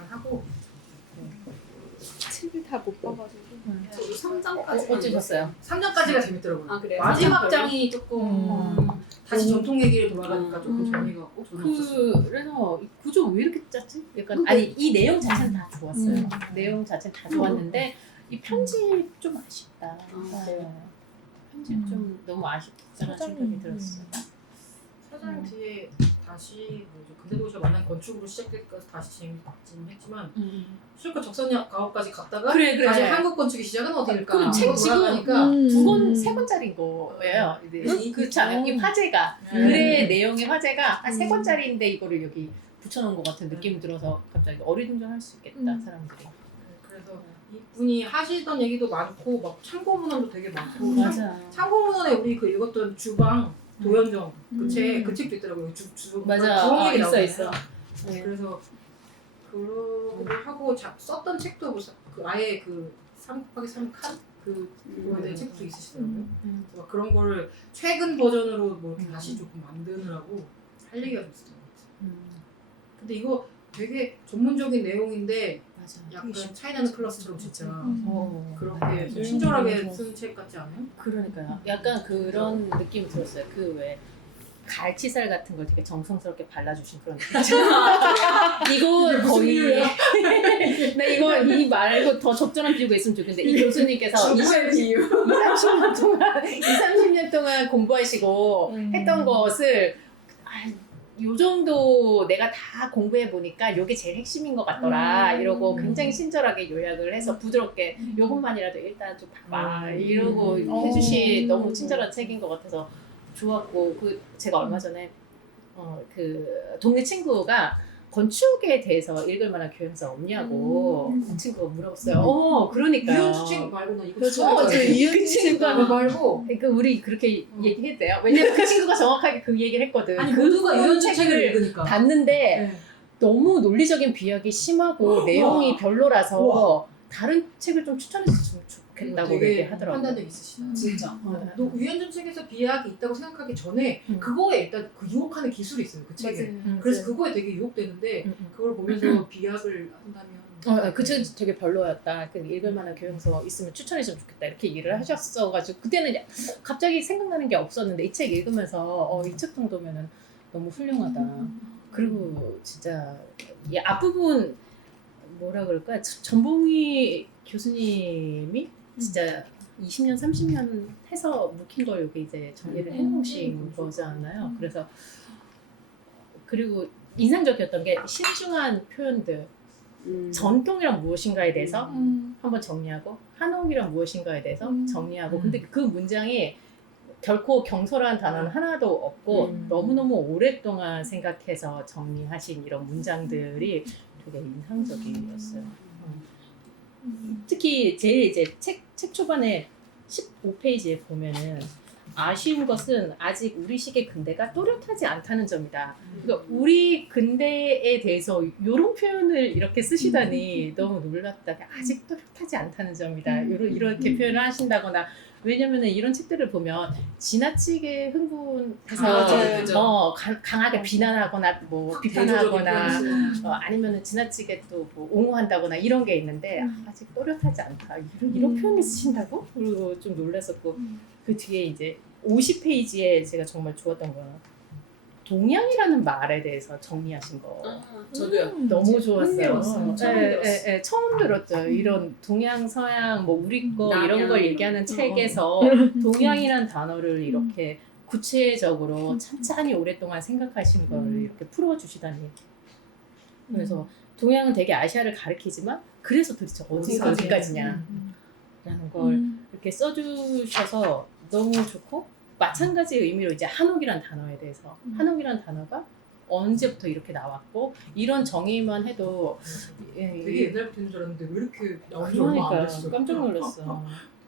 일단 하고 책을 다 못 봐가지고. 저도 3장까지 어쩌셨어요? 3장까지가 재밌더라고요. 아, 그래요? 마지막 3장 장이 조금 다시 전통 얘기를 돌아가니까 조금 재미가 저는 없었어요. 그래서 이 구조 왜 이렇게 짰지? 약간 아니 이 내용 자체는 다 좋았어요. 내용 자체는 다 좋았는데 이 편집 좀 아쉽다. 네. 편집 좀 너무 아쉽다는 생각이 들었어요. 사장 뒤에 다시 뭐죠? 근대도시가 만난 건축으로 시작될까 다시 재밌긴 했지만 실컷 적선역 가옥까지 갔다가 그래. 다시 한국 건축이 시작은 어딜까? 그럼 책 지금 돌아가니까 두 권, 세 권짜리인 거예요. 그 참, 이 화제가 글의 내용의 화제가 한 세 권짜리인데 이거를 여기 붙여놓은 것 같은 느낌이 들어서 갑자기 어리둥절할 수 있겠다 사람들이. 그래서 이분이 하시던 얘기도 많고 막 참고 문헌도 되게 많고 맞아. 참고 문헌에 우리 그 읽었던 주방 도연정 그 책도 있더라고요. 맞아. 주방 얘기 있어 나오잖아요. 있어. 그래서 그거를 하고 썼던 책도 그 아예 그 3x3 칸 그거에 대한 책도 있으시더라고요. 그래서 그런 거를 최근 버전으로 뭐 다시 조금 만드느라고 할 얘기가 좀 있었던 것 같아요. 근데 이거 되게 전문적인 내용인데 맞아. 약간 차이나는 클래스처럼 진짜 그렇게 맞아. 친절하게 쓴 책 같지 않아요? 그러니까요. 약간 그런 느낌이 들었어요. 그 왜 갈치살 같은 걸 되게 정성스럽게 발라주신 그런 느낌. 이거 거의 나 이거 이 말고 더 적절한 비유가 있으면 좋겠는데 이 교수님께서 30년 동안 공부하시고 했던 것을 요 정도 내가 다 공부해 보니까 요게 제일 핵심인 것 같더라 이러고 굉장히 친절하게 요약을 해서 부드럽게 요것만이라도 일단 좀 봐봐 이러고 해주신 너무 친절한 책인 것 같아서 좋았고 그 제가 얼마 전에 그 동네 친구가 건축에 대해서 읽을 만한 교양서 없냐고 그 친구가 물어봤어요. 그러니까요. 이현주 책 말고는 이거 그렇죠. 그 이현주 친구가 말고 그러니까 우리 그렇게 얘기해도 돼요? 왜냐면 그 친구가 정확하게 그 얘기를 했거든. 아니 그 모두가 이현주 책을 책을 읽으니까 봤는데 네. 너무 논리적인 비약이 심하고 내용이 별로라서 다른 책을 좀 추천했으면 좋겠다고 되게 얘기하더라고요. 판단력 있으시다. 진짜. 너 유현준 책에서 비약이 있다고 생각하기 전에 그거에 일단 그 유혹하는 기술이 있어요. 그 책에. 그래서 그거에 되게 유혹되는데 그걸 보면서 비약을 한다면 그 책 되게 별로였다. 그 읽을 만한 교양서 있으면 추천했으면 좋겠다. 이렇게 얘기를 하셨어가지고 그때는 갑자기 생각나는 게 없었는데 이 책 읽으면서 이 책 정도면은 너무 훌륭하다. 그리고 진짜 이 앞부분 뭐라 그럴까? 전봉희 교수님이 진짜 20년, 30년 해서 묵힌 걸 여기 이제 정리를 해놓으신 거잖아요. 그래서 그리고 인상적이었던 게 신중한 표현들, 전통이란 무엇인가에 대해서 한번 정리하고 한옥이란 무엇인가에 대해서 정리하고 근데 그 문장이 결코 경솔한 단어는 하나도 없고 너무너무 오랫동안 생각해서 정리하신 이런 문장들이 되게 인상적이었어요. 특히 제일 이제 책 초반에 15페이지에 보면은 아쉬운 것은 아직 우리 시대 근대가 또렷하지 않다는 점이다. 그러니까 우리 근대에 대해서 이런 표현을 이렇게 쓰시다니 너무 놀랍다. 아직 또렷하지 않다는 점이다. 이렇게 표현을 하신다거나 왜냐면은 이런 책들을 보면 지나치게 흥분해서 강하게 비난하거나 뭐 비판하거나 아니면은 지나치게 또 뭐 옹호한다거나 이런 게 있는데 아직 또렷하지 않다. 이런 표현을 쓰신다고? 그리고 좀 놀랐었고 그 뒤에 이제 50페이지에 제가 정말 좋았던 거는 동양이라는 말에 대해서 정리하신 거 저도요. 너무 좋았어요. 흥미로웠어요. 처음 들었어요. 처음 들었죠. 이런 동양, 서양, 뭐 우리 거 이런 걸 얘기하는 책에서 동양이란 단어를 이렇게 구체적으로 찬찬히 오랫동안 생각하신 걸 이렇게 풀어주시다니. 그래서 동양은 되게 아시아를 가리키지만 그래서 도대체 어디까지냐 라는 걸 이렇게 써주셔서 너무 좋고 마찬가지의 의미로 이제 한옥이란 단어에 대해서 한옥이란 단어가 언제부터 이렇게 나왔고 이런 정의만 해도 되게 옛날부터 있는 줄 알았는데 왜 이렇게 나온 지 얼마 안 그러니까 됐어. 깜짝 놀랐어.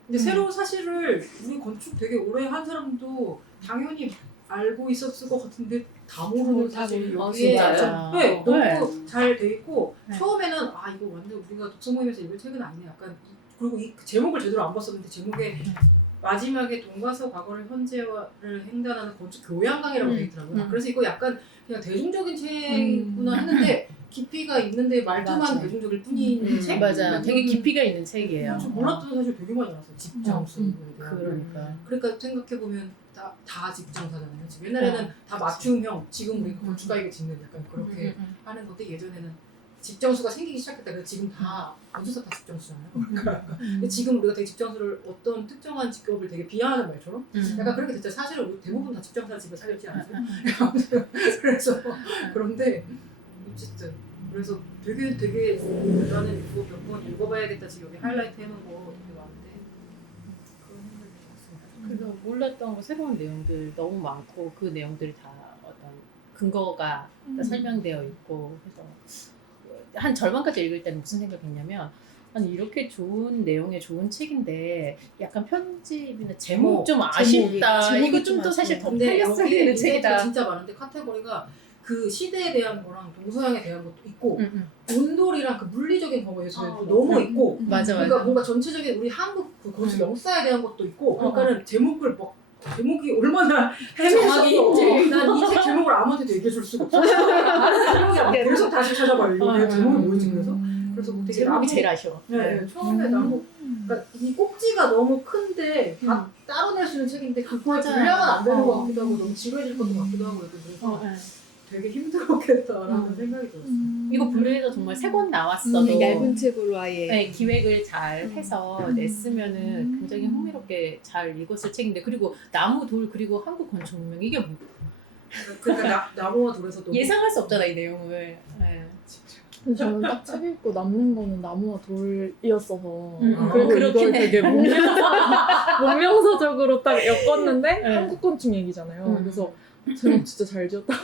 근데 새로운 사실을 우리 건축 되게 오래 한 사람도 당연히 알고 있었을 것 같은데 다 모르는 사실이 여기에 진짜요? 네, 너무 잘 돼 있고 네. 처음에는 이거 완전 우리가 독서 모임에서 읽을 책은 아니네 약간 그리고 이 제목을 제대로 안 봤었는데 제목에 마지막에 돈과서 과거를 현재를 횡단하는 건축 교양 강의라고 돼 있더라고요. 그래서 이거 약간 그냥 대중적인 책이구나 했는데 깊이가 있는데 말투만 맞아. 대중적일 뿐인 책? 맞아. 되게 깊이가 있는 책이에요. 저 몰랐던 사실 되게 많이 알았어요. 집장수에 대한. 그러니까. 생각해보면 다 집장사잖아요. 지금 옛날에는 다 맞춤형, 지금 우리가 건축가에게 짓는 약간 그렇게 하는 건데 예전에는 집장수가 생기기 시작했다. 그래서 지금 다 어디서 다 집장수잖아요. 근데 지금 우리가 되게 집장수를 어떤 특정한 직업을 되게 비하하는 말처럼 약간 그렇게 됐죠. 사실은 우리 대부분 다 집장사 집에 살지 않으세요? 그래서 그런데 어쨌든 그래서 되게 나는 이거 몇 번 읽어봐야겠다. 지금 여기 하이라이트 해놓은 거 되게 많은데 그런 생각이 들었습니다. 그래서 몰랐던 거 새로운 내용들 너무 많고 그 내용들이 다 어떤 근거가 다 설명되어 있고 해서 한 절반까지 읽을 때는 무슨 생각했냐면 아니 이렇게 좋은 내용의 좋은 책인데 약간 편집이나 제목 좀 아쉽다. 제목이 이거 좀 더 사실 더 근데 팔렸어야 여기에 되는 책이 책이다. 진짜 많은데 카테고리가 그 시대에 대한 거랑 동서양에 대한 것도 있고 응. 온돌이랑 그 물리적인 거에 대해서 아, 너무 맞아. 있고 맞아 그러니까 맞아. 뭔가 전체적인 우리 한국 그 건축 응. 역사에 대한 것도 있고 그러니까는 제목을 막 제목이 얼마나 정확히 헤매서 난이 책 제목을 아무한테도 얘기해 줄 수가 없어. 제목이 계속 다시 찾아봐요. 이거 내 제목이 뭐지 그래서 뭐 되게 제목이 나무 제일 아쉬워. 네, 처음에 나무 그러니까 이 꼭지가 너무 큰데 다 따로 낼 수 있는 책인데 그거에 맞아요. 분량은 안 되는 것 같기도 하고 너무 지루해질 것도 같기도 하고 그래서 되게 힘들었겠다라는 생각이 들었어요. 이거 분류해서 정말 세 권 나왔어도 얇은 책으로 아예. 네, 기획을 잘 해서 냈으면은 굉장히 흥미롭게 잘 읽었을 책인데 그리고 나무 돌 그리고 한국 건축 문명 이게 뭐 그러니까 나무와 돌에서도 예상할 수 없잖아 이 내용을. 네. 근데 저는 딱 책 읽고 남는 거는 나무와 돌이었어서 그리고 그리고 그렇긴 이걸 해. 되게 문명서적으로 딱 엮었는데 네. 한국 건축 얘기잖아요. 그래서 제목 진짜 잘 지었다.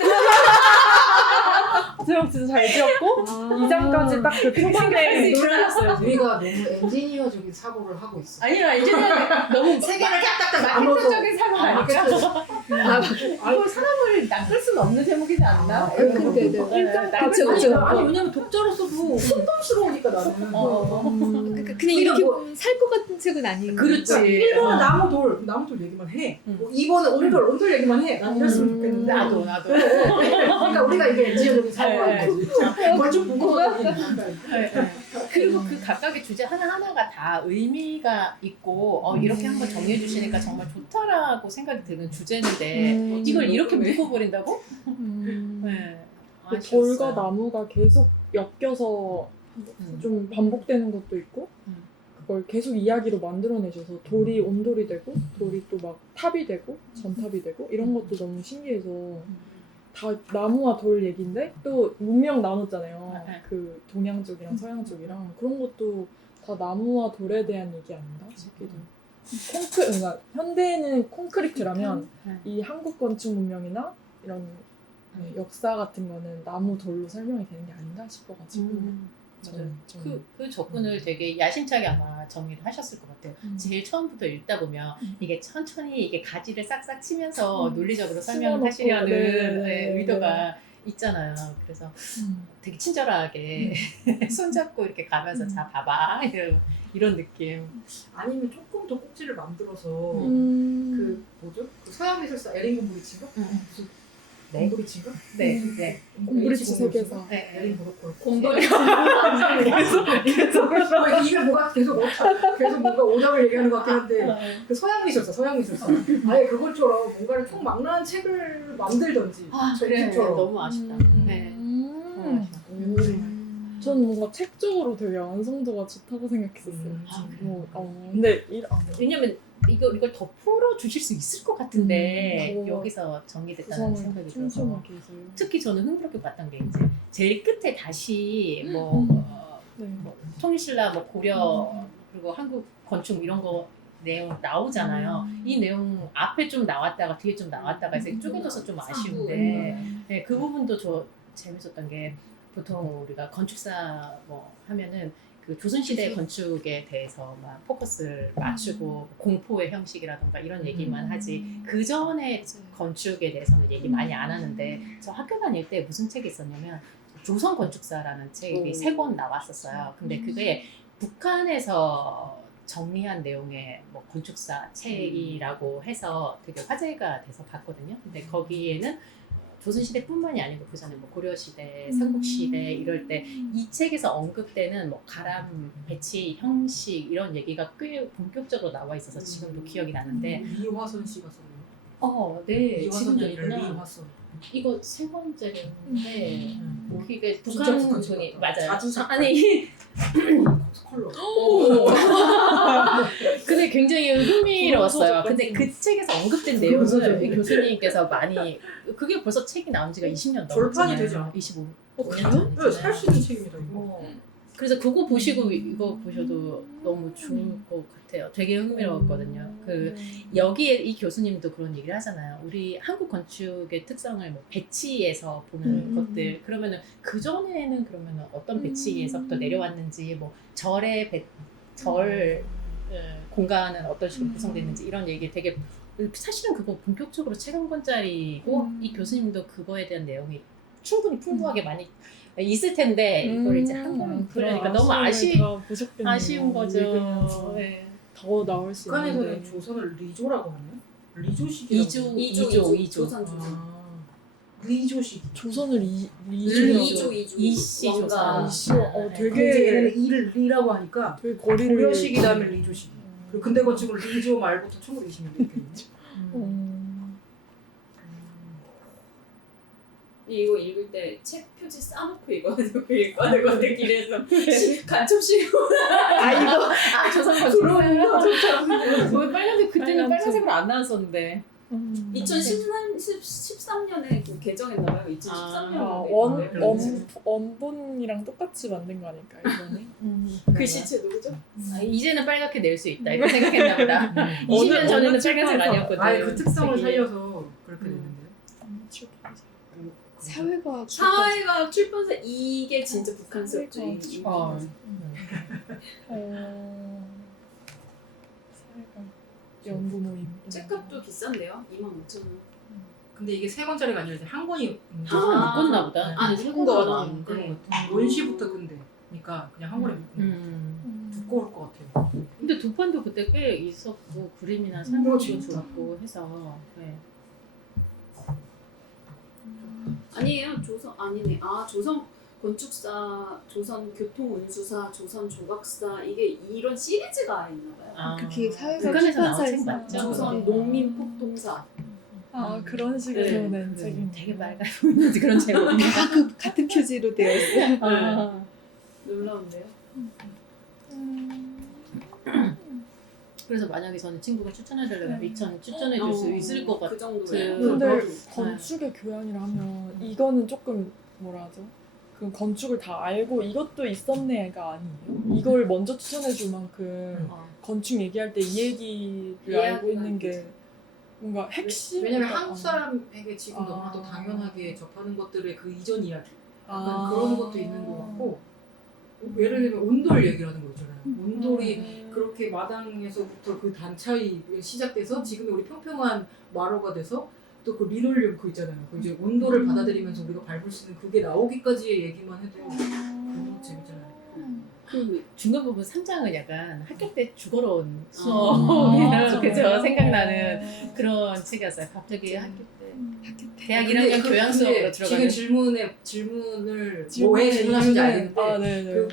제목 진짜 잘 지었고 2장까지 딱 그 초반에 놀랐어요. 우리가 너무 엔지니어적인 사고를 하고 있어. 아니라 이제는 너무 세계를 딱딱딱 마케터적인 사고가 아니라 아, 이거 사람을 낚을 수는 없는 제목이지 않나? 근데 그쵸, 그쵸. 아니 왜냐면 독자로서도 혼돈스러우니까 나는. 그냥 이렇게 살 것 같은 책은 아닌 그렇지. 거지. 1번은 나무돌 얘기만 해. 뭐 2번은 온돌 얘기만 해. 난 이랬으면 좋겠는데. 나도 그러니까 우리가 이게 엔지니어적인 사고라는 거지. 건축 문구가 그리고 그 각각의 주제 하나하나가 다 의미가 있고 이렇게 한번 정리해 주시니까 정말 좋다라고 생각이 드는 주제인데 이걸 이렇게 묶어버린다고? 네. 그 돌과 나무가 계속 엮여서 좀 반복되는 것도 있고 그걸 계속 이야기로 만들어내셔서 돌이 온돌이 되고 돌이 또 막 탑이 되고 전탑이 되고 이런 것도 너무 신기해서 다 나무와 돌 얘기인데 또 문명 나눴잖아요. 그 동양 쪽이랑 서양 쪽이랑 그런 것도 다 나무와 돌에 대한 얘기 아닌가 싶기도. 그러니까 현대에는 콘크리트라면 이 한국 건축 문명이나 이런 역사 같은 거는 나무 돌로 설명이 되는 게 아닌가 싶어가지고. 그 접근을 되게 야심차게 아마 정리를 하셨을 것 같아요. 제일 처음부터 읽다 보면 이게 천천히 이게 가지를 싹싹 치면서 논리적으로 설명을 하시려는 의도가 있잖아요. 그래서 되게 친절하게 손잡고 이렇게 가면서 자 봐봐 이런 느낌. 아니면 조금 더 꼭지를 만들어서 그 뭐죠? 그 서양 미술사 에린 곰브리치인가? 무슨 곰브리치인가? 네. 곰브리치 세계사. 에린 브로콜. 곰돌이 계속 입에 뭐가 계속 뭔가 오답을 얘기하는 것 같긴 한데 그 서양 미술사 아예 그것처럼 뭔가를 총 막라는 책을 만들던지 그래 책처럼. 너무 아쉽다. 네. 너무 아쉽다. 저는 뭔가 책적으로 되게 완성도가 좋다고 생각했었어요. 근데 왜냐면 이걸 더 풀어 주실 수 있을 것 같은데 여기서 정리됐다는 생각이 들어서 특히 저는 흥미롭게 봤던 게 이제 제일 끝에 다시 뭐 통일신라 뭐 고려 그리고 한국 건축 이런 거 내용 나오잖아요. 이 내용 앞에 좀 나왔다가 뒤에 좀 나왔다가 이제 쪼개져서 좀 아쉬운데 네, 그 부분도 저 재밌었던 게 보통 우리가 건축사 뭐 하면은 그 조선시대 건축에 대해서 막 포커스를 맞추고 공포의 형식이라던가 이런 얘기만 하지 그 전에 건축에 대해서는 얘기 많이 안 하는데 저 학교 다닐 때 무슨 책이 있었냐면 조선 건축사라는 책이 3권 나왔었어요. 근데 그게 북한에서 정리한 내용의 뭐 건축사 책이라고 해서 되게 화제가 돼서 봤거든요. 근데 거기에는 조선시대뿐만이 아니고 그 전에 뭐 고려시대, 삼국시대 이럴 때 이 책에서 언급되는 뭐 가람, 배치, 형식 이런 얘기가 꽤 본격적으로 나와 있어서 지금도 기억이 나는데 리화선 씨가 썼네요. 네 리화선이 지금도 아니라 있구나. 리화선. 이거 세 번째인데 그게 진짜 북한 북한 분이 같다. 맞아요. 자주 샀다. 아니 컬러. 근데 굉장히 흥미로웠어요. 근데 그 책에서 언급된 내용을 교수님께서 많이 그게 벌써 책이 나온 지가 20년 넘었잖아요. 절판이 되지 않아? 25. 그래요? 네, 살 수 있는 책입니다 이거. 어. 그래서 그거 보시고 이거 보셔도 너무 좋을 것 같아요. 되게 흥미로웠거든요. 그 여기에 이 교수님도 그런 얘기를 하잖아요. 우리 한국 건축의 특성을 뭐 배치에서 보는 것들. 그러면은 그 전에는 그러면은 어떤 배치에서부터 내려왔는지, 뭐 절의 절 공간은 어떤 식으로 구성됐는지 이런 얘기 되게 사실은 그거 본격적으로 책 한 권짜리고 이 교수님도 그거에 대한 내용이 충분히 풍부하게 많이 있을 텐데 이걸 이제 한 권 그러니까 너무 아쉬운 거죠. 네. 더 나올 수 북한에서는 있는데. 조선을 리조라고 하나요? 리조식이라고. 이조. 조선 조선. 아, 리조식. 조선을 이조 이씨 조선. 이씨, 되게 되게 얘네는 이를 리라고 하니까 되게 거리를 고려식이 다음에 리조식. 그리고 근대 건축은 리조 말부터 1920년대 이렇게 있네. 이거 읽을 때 책 표지 싸놓고 읽어가지고 읽어야 되거든 길에서 간첩실 이거 조선 건축. 그런 빨간색 그때는 빨간색으로 안 나왔었는데. 2013년에 개정했나봐요. 2013년에 원본이랑 똑같이 만든 거 아닐까 이번에? 글씨체 누구죠? 이제는 빨갛게 낼 수 있다 이렇게 생각했나 보다. 20년 전에는 빨간색 아니었거든. 아예 그 특성을 되게. 살려서 그렇게 됐는데요. 사회과학 사회과학 출판사 이게 진짜 북한스럽죠. 어. 연구 모임. 책값도 비싼데요? 25,000원. 근데 이게 세 권짜리가 아니라 이제 한 권이 조선을 묶었나 보다. 아, 묶은 거 거는. 그런 것 같아요. 원시부터 근대니까 그냥 한 권에 묶은 거. 두꺼울 것 같아요. 근데 두 판도 그때 꽤 있었고 그림이나 그거 설명도 진짜. 좋았고 해서 네. 아니에요. 조선 아니네. 조선 건축사, 조선 교통운수사, 조선 조각사 이게 이런 시리즈가 있나봐요. 그게 사회과학 북한에서 나온 책 출판사에서 맞죠? 조선 농민폭동사. 그런 식으로 네. 낸 책이 되게 맑아 보이는 그런 제목이. 같은 표지로 되어 있어요. 놀라운데요. 그래서 만약에 저는 친구가 추천해달라면 이천 추천해줄 수 있을 것 같아요. 그 정도예요. 근데 나도. 건축의 교양이라 하면 이거는 조금 뭐라 하죠? 그 건축을 다 알고 이것도 있었네가 아니에요. 이걸 먼저 추천해줄 만큼 건축 얘기할 때 이 얘기를 알고 있는 게 뭔가 핵심. 왜냐면 한국 사람에게 지금 너무나도 당연하게 접하는 것들의 그 이전 이야기 약간 그런 것도 있는 것 같고 예를 들면 온돌 얘기라는 거 있잖아요. 온돌이 그렇게 마당에서부터 그 단차이 시작돼서 지금 우리 평평한 마루가 돼서 또 그 리놀륨 그 있잖아요. 그 이제 온도를 받아들이면서 우리가 밟을 수 있는 그게 나오기까지의 얘기만 해도 너무 재밌잖아요. 그 중간 부분 3장은 약간 학교 때 죽어러운 아, 수업이랑 그죠 생각나는 그런 책이었어요. 갑자기 학교 때 대학 1학년 교양 수업으로 들어가는 지금 질문을 뭐에 질문하시는지 알겠는데 네네.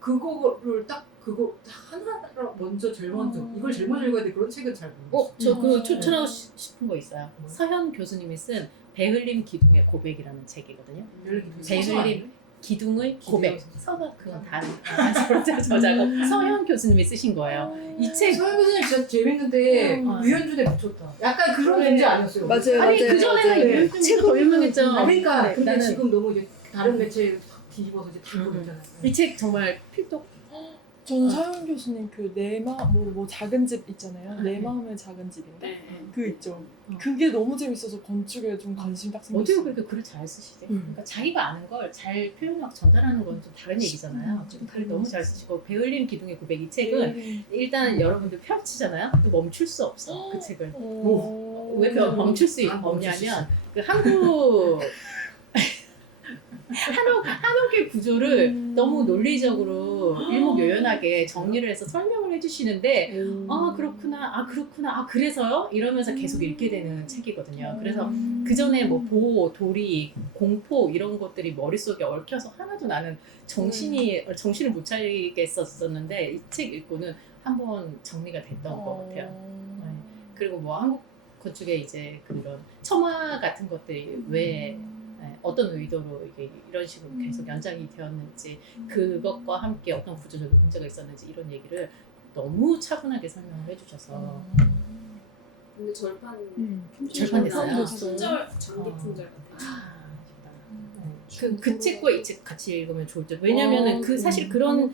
그거를 딱 그거 하나 먼저 제일 먼저 이걸 제일 먼저 읽어야 돼. 그런 책은 잘 모르겠어요. 저 그거 추천하고 싶은 거 있어요. 서현 교수님이 쓴 베를린 기둥의 고백이라는 책이거든요. 베를린 기둥의 고백. 서가 그건 다른 저자고 서현 교수님이 쓰신 거예요. 이 책 서현 교수님 진짜 재밌는데 유현준에 붙였다. 약간 그런 문제 아니었어요. 맞아요. 아니 그 전에는 유현준이 더 유명했죠. 그러니까 근데 나는 지금 너무 이제 다른 매체에 뒤집어서 이제 다 보내잖아요. 이 책 정말 필독. 저는 서영 교수님 그 내 마음 뭐 작은 집 있잖아요. 내 마음의 작은 집인가? 그 있죠. 그게 너무 재밌어서 건축에 좀 관심 딱 생겼어요. 어떻게 그렇게 글을 잘 쓰시지? 그러니까 자기가 아는 걸 잘 표현하고 전달하는 건 좀 다른 얘기잖아요. 좀 글을 너무 잘 쓰시고 베를린 기둥의 고백 이 책은 일단 여러분들 펼치잖아요. 또 멈출 수 없어 그 책을. 왜 멈출 수 없냐면 그 한국 한옥의 구조를 너무 논리적으로 일목요연하게 정리를 해서 설명을 해주시는데 아 그렇구나 그래서요? 이러면서 계속 읽게 되는 책이거든요. 그래서 그 전에 뭐 보, 도리, 공포 이런 것들이 머릿속에 얽혀서 하나도 나는 정신을 못 차리겠었었는데 이 책 읽고는 한번 정리가 됐던 것 같아요. 네. 그리고 뭐 한국 건축에 이제 그런 첨화 같은 것들이 왜 어떤 의도로 이게 이런 식으로 계속 연장이 되었는지 그것과 함께 어떤 구조적인 문제가 있었는지 이런 얘기를 너무 차분하게 설명을 해주셔서 근데 절판 절판됐어요? 품절 장기 품절 같아요. 그 책과 이 책 같이 읽으면 좋을 듯. 왜냐면은 그 사실 그런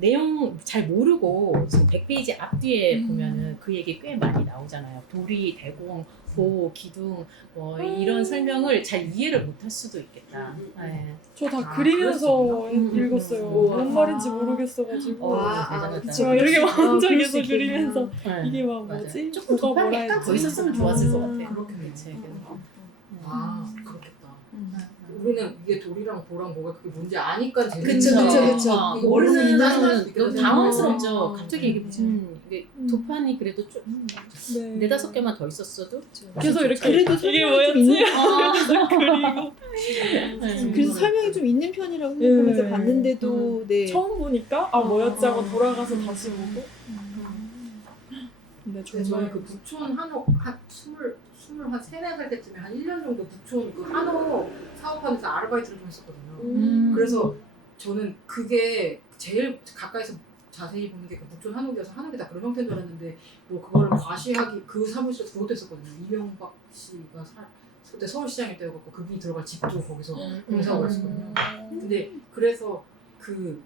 내용 잘 모르고 지금 100페이지 앞뒤에 보면은 그 얘기 꽤 많이 나오잖아요. 도리, 대공, 보, 기둥 뭐 이런 설명을 잘 이해를 못할 수도 있겠다. 네. 저 다 아, 그리면서 그럴 수 있구나. 읽었어요. 음. 뭔 말인지 모르겠어가지고. 대단하다. 제가 이렇게 완전해서 그럴 수 그리면서 네. 이게 막 맞아요. 뭐지? 조금 뭐가 도파민 뭐라 약간 더 했지? 있었으면 좋았을 것 같아요. 그렇겠네요. 그 책은. 아 그렇겠다. 우리는 이게 돌이랑 보랑 뭐가 그게 뭔지 아니까 재밌는 그쵸, 거야. 그쵸, 그쵸. 이거 모르는 모르는 사람은 사람은 너무 느껴져서. 당황스럽죠. 갑자기 이게 무슨 이게 도판이 그래도 좀 네. 4-5 개만 더 있었어도 계속 이렇게 그래도 이게 설명이 좀 뭐였지? 있는 그리고 그래서 설명이 좀 있는 편이라고 생각하면서 네. 봤는데도 네. 처음 보니까 아 뭐였지 하고 돌아가서 다시 보고. 근데 저는 정말 그 북촌 한옥 한 23-4살 때쯤에 한 1년 정도 북촌 그 한옥 사업하면서 아르바이트를 좀 했었거든요. 그래서 저는 그게 제일 가까이서 자세히 보는 게 그 북촌 한옥이어서 한옥이 다 그런 형태인 줄 알았는데 뭐 그거를 과시하기 그 사무실에서 그것도 했었거든요. 이명박 씨가 그때 서울시장일 때였고 그분이 들어갈 집도 거기서 공사하고 했었거든요. 근데 그래서 그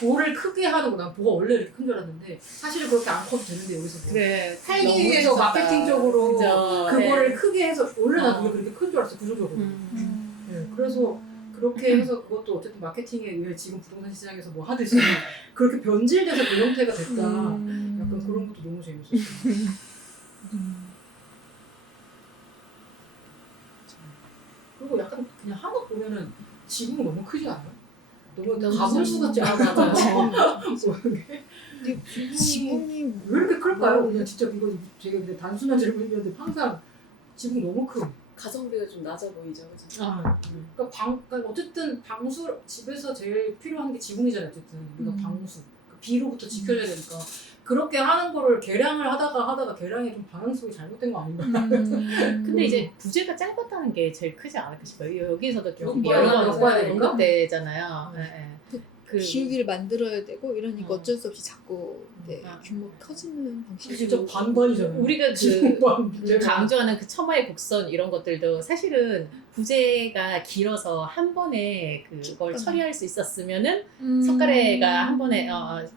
보를 크게 하는 거 난 보가 원래 이렇게 큰 줄 알았는데 사실은 그렇게 안 커도 되는데 여기서 뭐 그래 팔기 위해서 마케팅적으로 그거를 네. 크게 해서 원래 난 그게 그렇게 큰 줄 알았어 구조적으로. 네, 그래서 그렇게 해서 그것도 어쨌든 마케팅에 의해 지금 부동산 시장에서 뭐 하듯이 그렇게 변질돼서 그 형태가 됐다. 약간 그런 것도 너무 재밌었어요. 그리고 약간 그냥 한옥 보면은 지붕이 너무 크지 않아요? 너무 가불수 같지 않아요? 지붕이 왜 이렇게 클까요? 그냥 진짜 이거 제가 근데 단순한 질문이었는데 항상 지붕 너무 크. 가성비가 좀 낮아 보이죠, 그죠? 그러니까 어쨌든 방수 집에서 제일 필요한 게 지붕이잖아요. 어쨌든 우리가 방수 비로부터 지켜줘야 되니까 그렇게 하는 거를 계량을 하다가 계량이 좀 방향성이 잘못된 거 아닌가? 근데 이제 부재가 짧았다는 게 제일 크지 않을까 싶어요. 여기서도 계속 엮어야 여러 되니까? 번 언급되잖아요. 그 기울기를 만들어야 되고 이러니까 어쩔 수 없이 자꾸 네, 아. 규모 커지는 방식으로 진짜 반반이잖아요. 우리가 지붕반 강조하는 그 첨화의 곡선 이런 것들도 사실은 부재가 길어서 한 번에 그걸 처리할 수 있었으면은 석가래가 한 번에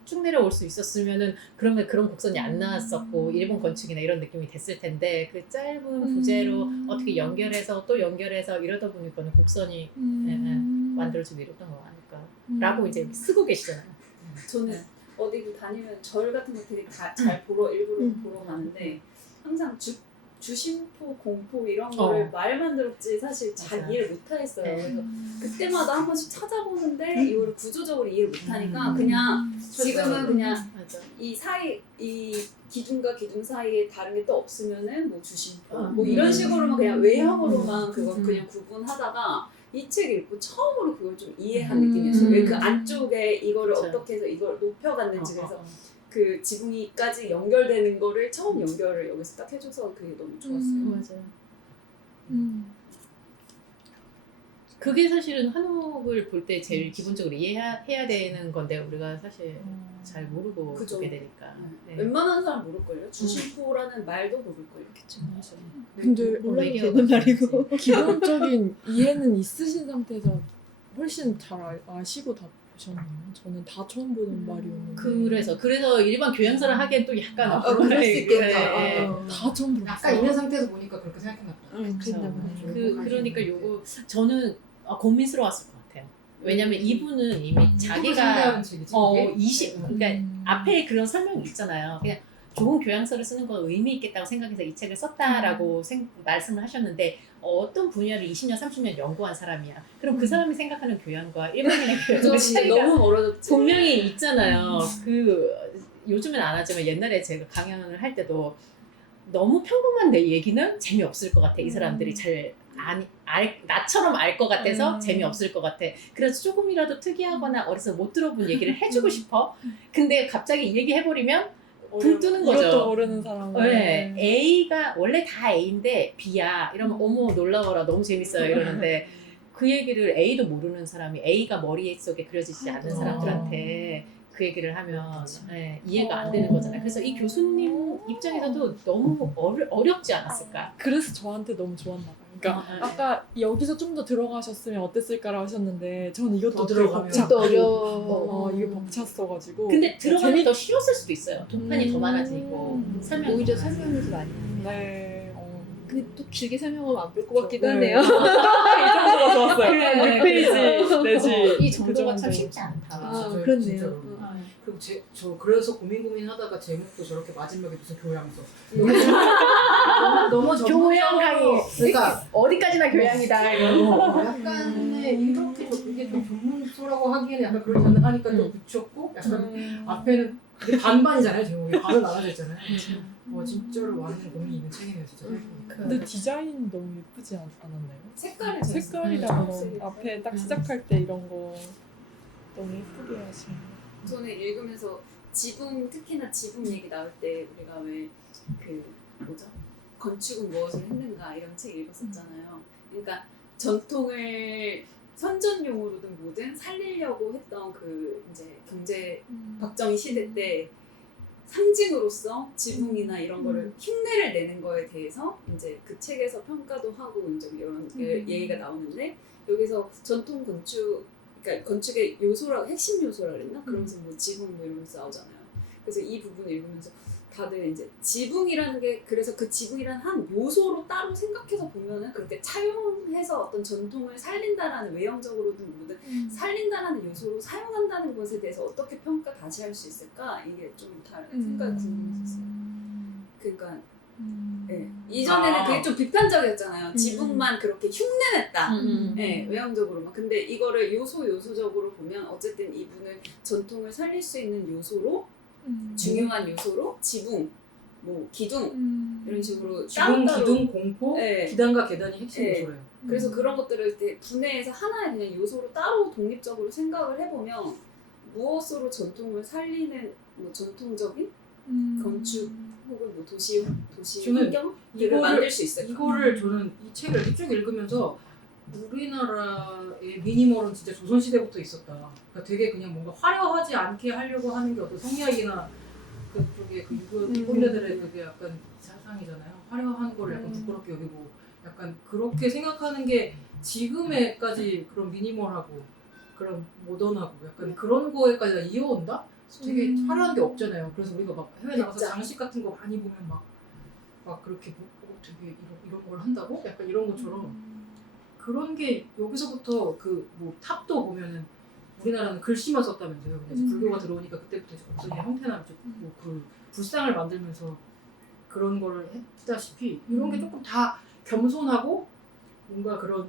쭉 내려올 수 있었으면은 그러면 그런 곡선이 안 나왔었고 일본 건축이나 이런 느낌이 됐을 텐데 그 짧은 부재로 어떻게 연결해서 또 연결해서 이러다 보니까는 곡선이 만들어지고 이랬던 거 아닐까라고 이제 쓰고 계시잖아요. 저는 어디 다니면 절 같은 거 되게 잘 보러 일부러 보러 가는데 항상 주심포, 공포 이런 거를 말만 들었지 사실 잘 맞아요. 이해를 못 하겠어요. 네. 그래서 그때마다 한 번씩 찾아보는데 이거를 구조적으로 이해를 못 하니까 그냥 지금은 그냥 맞아. 이 사이 이 기둥과 기둥 사이에 다른 게 또 없으면은 뭐 주심포 뭐 이런 식으로만 그냥 외형으로만 그거 그냥 구분하다가 이 책 읽고 처음으로 그걸 좀 이해한 느낌이었어요. 왜 그 안쪽에 이거를 그쵸. 어떻게 해서 이걸 높여갔는지 그래서 그 지붕이까지 연결되는 거를 처음 연결을 여기서 딱 해줘서 그게 너무 좋았어요. 맞아요. 그게 사실은 한옥을 볼 때 제일 기본적으로 이해해야 되는 건데 우리가 사실 잘 모르고 그죠. 보게 되니까. 네. 웬만한 사람 모를걸요? 주심포라는 말도 모를걸요? 근데 몰라도 외계어 되는 말이고 기본적인 이해는 있으신 상태에서 훨씬 잘 아시고 다 보셨나요? 저는 다 처음 보는 말이었는데 그래서 일반 교양서를 하기엔 또 약간 그럴 수 있겠다. 네. 다 처음 들었어요. 약간 있는 상태에서 보니까 그렇게 생각했나 봐. 그랬나 보네. 그러니까 요거 저는 고민스러웠을 것 같아요. 왜냐면 이분은 이미 자기가 20 그러니까 앞에 그런 설명이 있잖아요. 그냥 좋은 교양서를 쓰는 건 의미 있겠다고 생각해서 이 책을 썼다라고 말씀을 하셨는데 어떤 분야를 20년, 30년 연구한 사람이야. 그럼 그 사람이 생각하는 교양과 일반인의 교양은 차이가 너무 멀어졌지. 분명히 있잖아요. 그 요즘은 안 하지만 옛날에 제가 강연을 할 때도 너무 평범한 내 얘기는 재미없을 것 같아. 이 사람들이 나처럼 알 것 같아서 재미없을 것 같아. 그래서 조금이라도 특이하거나 어려서 못 들어본 얘기를 해주고 싶어. 근데 갑자기 이 얘기 해버리면 붕 뜨는 거죠. 이것도 모르는 사람은. 네, A가 원래 다 A인데 B야. 이러면 어머 놀라워라 너무 재밌어요 이러는데 그 얘기를 A도 모르는 사람이 A가 머릿속에 그려지지 않는 사람들한테 그 얘기를 하면 이해가 안 되는 거잖아요. 그래서 이 교수님 입장에서도 너무 어렵지 않았을까? 그래서 저한테 너무 좋았나 봐요. 그러니까 아까 여기서 좀 더 들어가셨으면 어땠을까라고 하셨는데 전 이것도 더 되게 들어가면 벅찼. 또 어려워. 이게 벅찼어가지고. 근데 들어가면 더 쉬웠을 수도 있어요. 독판이 더 많아지고 설명이 오히려 더 많아지고. 설명이 좀 많이. 네. 그또 길게 설명하면 안 볼 것 같기도 네. 하네요. 이 정도가 좋았어요. 그래, 6페이지 내지. 이 정도가 그 참 정도. 쉽지 않다. 아, 그렇네요. 진짜로. 그리고 저 그래서 고민하다가 제목도 저렇게 마지막에 무슨 교양서. 너무 교양 강의. 그러니까 어디까지나 교양이다 이런 거. 약간의 이렇게 이게 좀 전문서라고 하기에는 약간 그렇지 않나 하니까 또 붙였고 약간 앞에는 이게 반반이잖아요 제목이 반은 나눠져 있잖아요. 진짜로 많은 고민이 있는 책이네요 진짜. 근데 디자인 너무 예쁘지 않았나요? 색깔이 색깔이랑 네. 이런 앞에 딱 시작할 때 이런 거 너무 예쁘게 하시는 거. 저는 읽으면서 지붕 특히나 지붕 얘기 나올 때 우리가 왜 그 뭐죠? 건축은 무엇을 했는가 이런 책 읽었었잖아요. 그러니까 전통을 선전용으로든 뭐든 살리려고 했던 그 이제 경제 박정희 시대 때 상징으로서 지붕이나 이런 거를 흉내를 내는 거에 대해서 이제 그 책에서 평가도 하고 이제 이런 얘기가 나오는데 여기서 전통 건축 그러니까 건축의 요소라 핵심 요소라 그랬나? 그러면서 뭐 지붕 뭐 이러면서 나오잖아요. 그래서 이 부분을 읽으면서 다들 이제 지붕이라는 게 그래서 그 지붕이라는 한 요소로 따로 생각해서 보면은 그렇게 차용해서 어떤 전통을 살린다라는 외형적으로든 뭐든 살린다라는 요소로 사용한다는 것에 대해서 어떻게 평가 다시 할 수 있을까 이게 좀 다른 생각이 궁금했었어요. 그러니까 네. 이전에는 그게 좀 비판적이었잖아요. 지붕만 그렇게 흉내냈다. 네, 외형적으로만. 근데 이거를 요소적으로 보면 어쨌든 이분은 전통을 살릴 수 있는 요소로 중요한 요소로 지붕, 뭐 기둥 이런 식으로 지붕, 따로따로 기둥, 공포, 네. 기단과 계단이 핵심 네. 요소래요. 그래서 그런 것들을 이렇게 분해해서 하나의 그냥 요소로 따로 독립적으로 생각을 해보면 무엇으로 전통을 살리는 뭐 전통적인 건축 혹은 뭐 도시 저는 환경들을 만들 수 있을까? 이거를 저는 이 책을 쭉 읽으면서 우리나라의 미니멀은 진짜 조선시대부터 있었다. 그러니까 되게 그냥 뭔가 화려하지 않게 하려고 하는 게 어떤 성리학이나 그쪽에 그 유교인들의 그게 약간 사상이잖아요. 화려한 거를 약간 부끄럽게 여기고 약간 그렇게 생각하는 게 지금에까지 그런 미니멀하고 그런 모던하고 약간 그런 거에까지 이어온다? 되게 화려한 게 없잖아요. 그래서 우리가 막 해외 나가서 진짜. 장식 같은 거 많이 보면 막 그렇게 되게 이런 걸 한다고? 약간 이런 것처럼 그런 게 여기서부터 그 뭐 탑도 보면은 우리나라는 글씨만 썼다면서요. 근데 이제 불교가 들어오니까 그때부터 이제 어떤 형태나 뭐그 불상을 만들면서 그런 거를 했다시피 이런 게 조금 다 겸손하고 뭔가 그런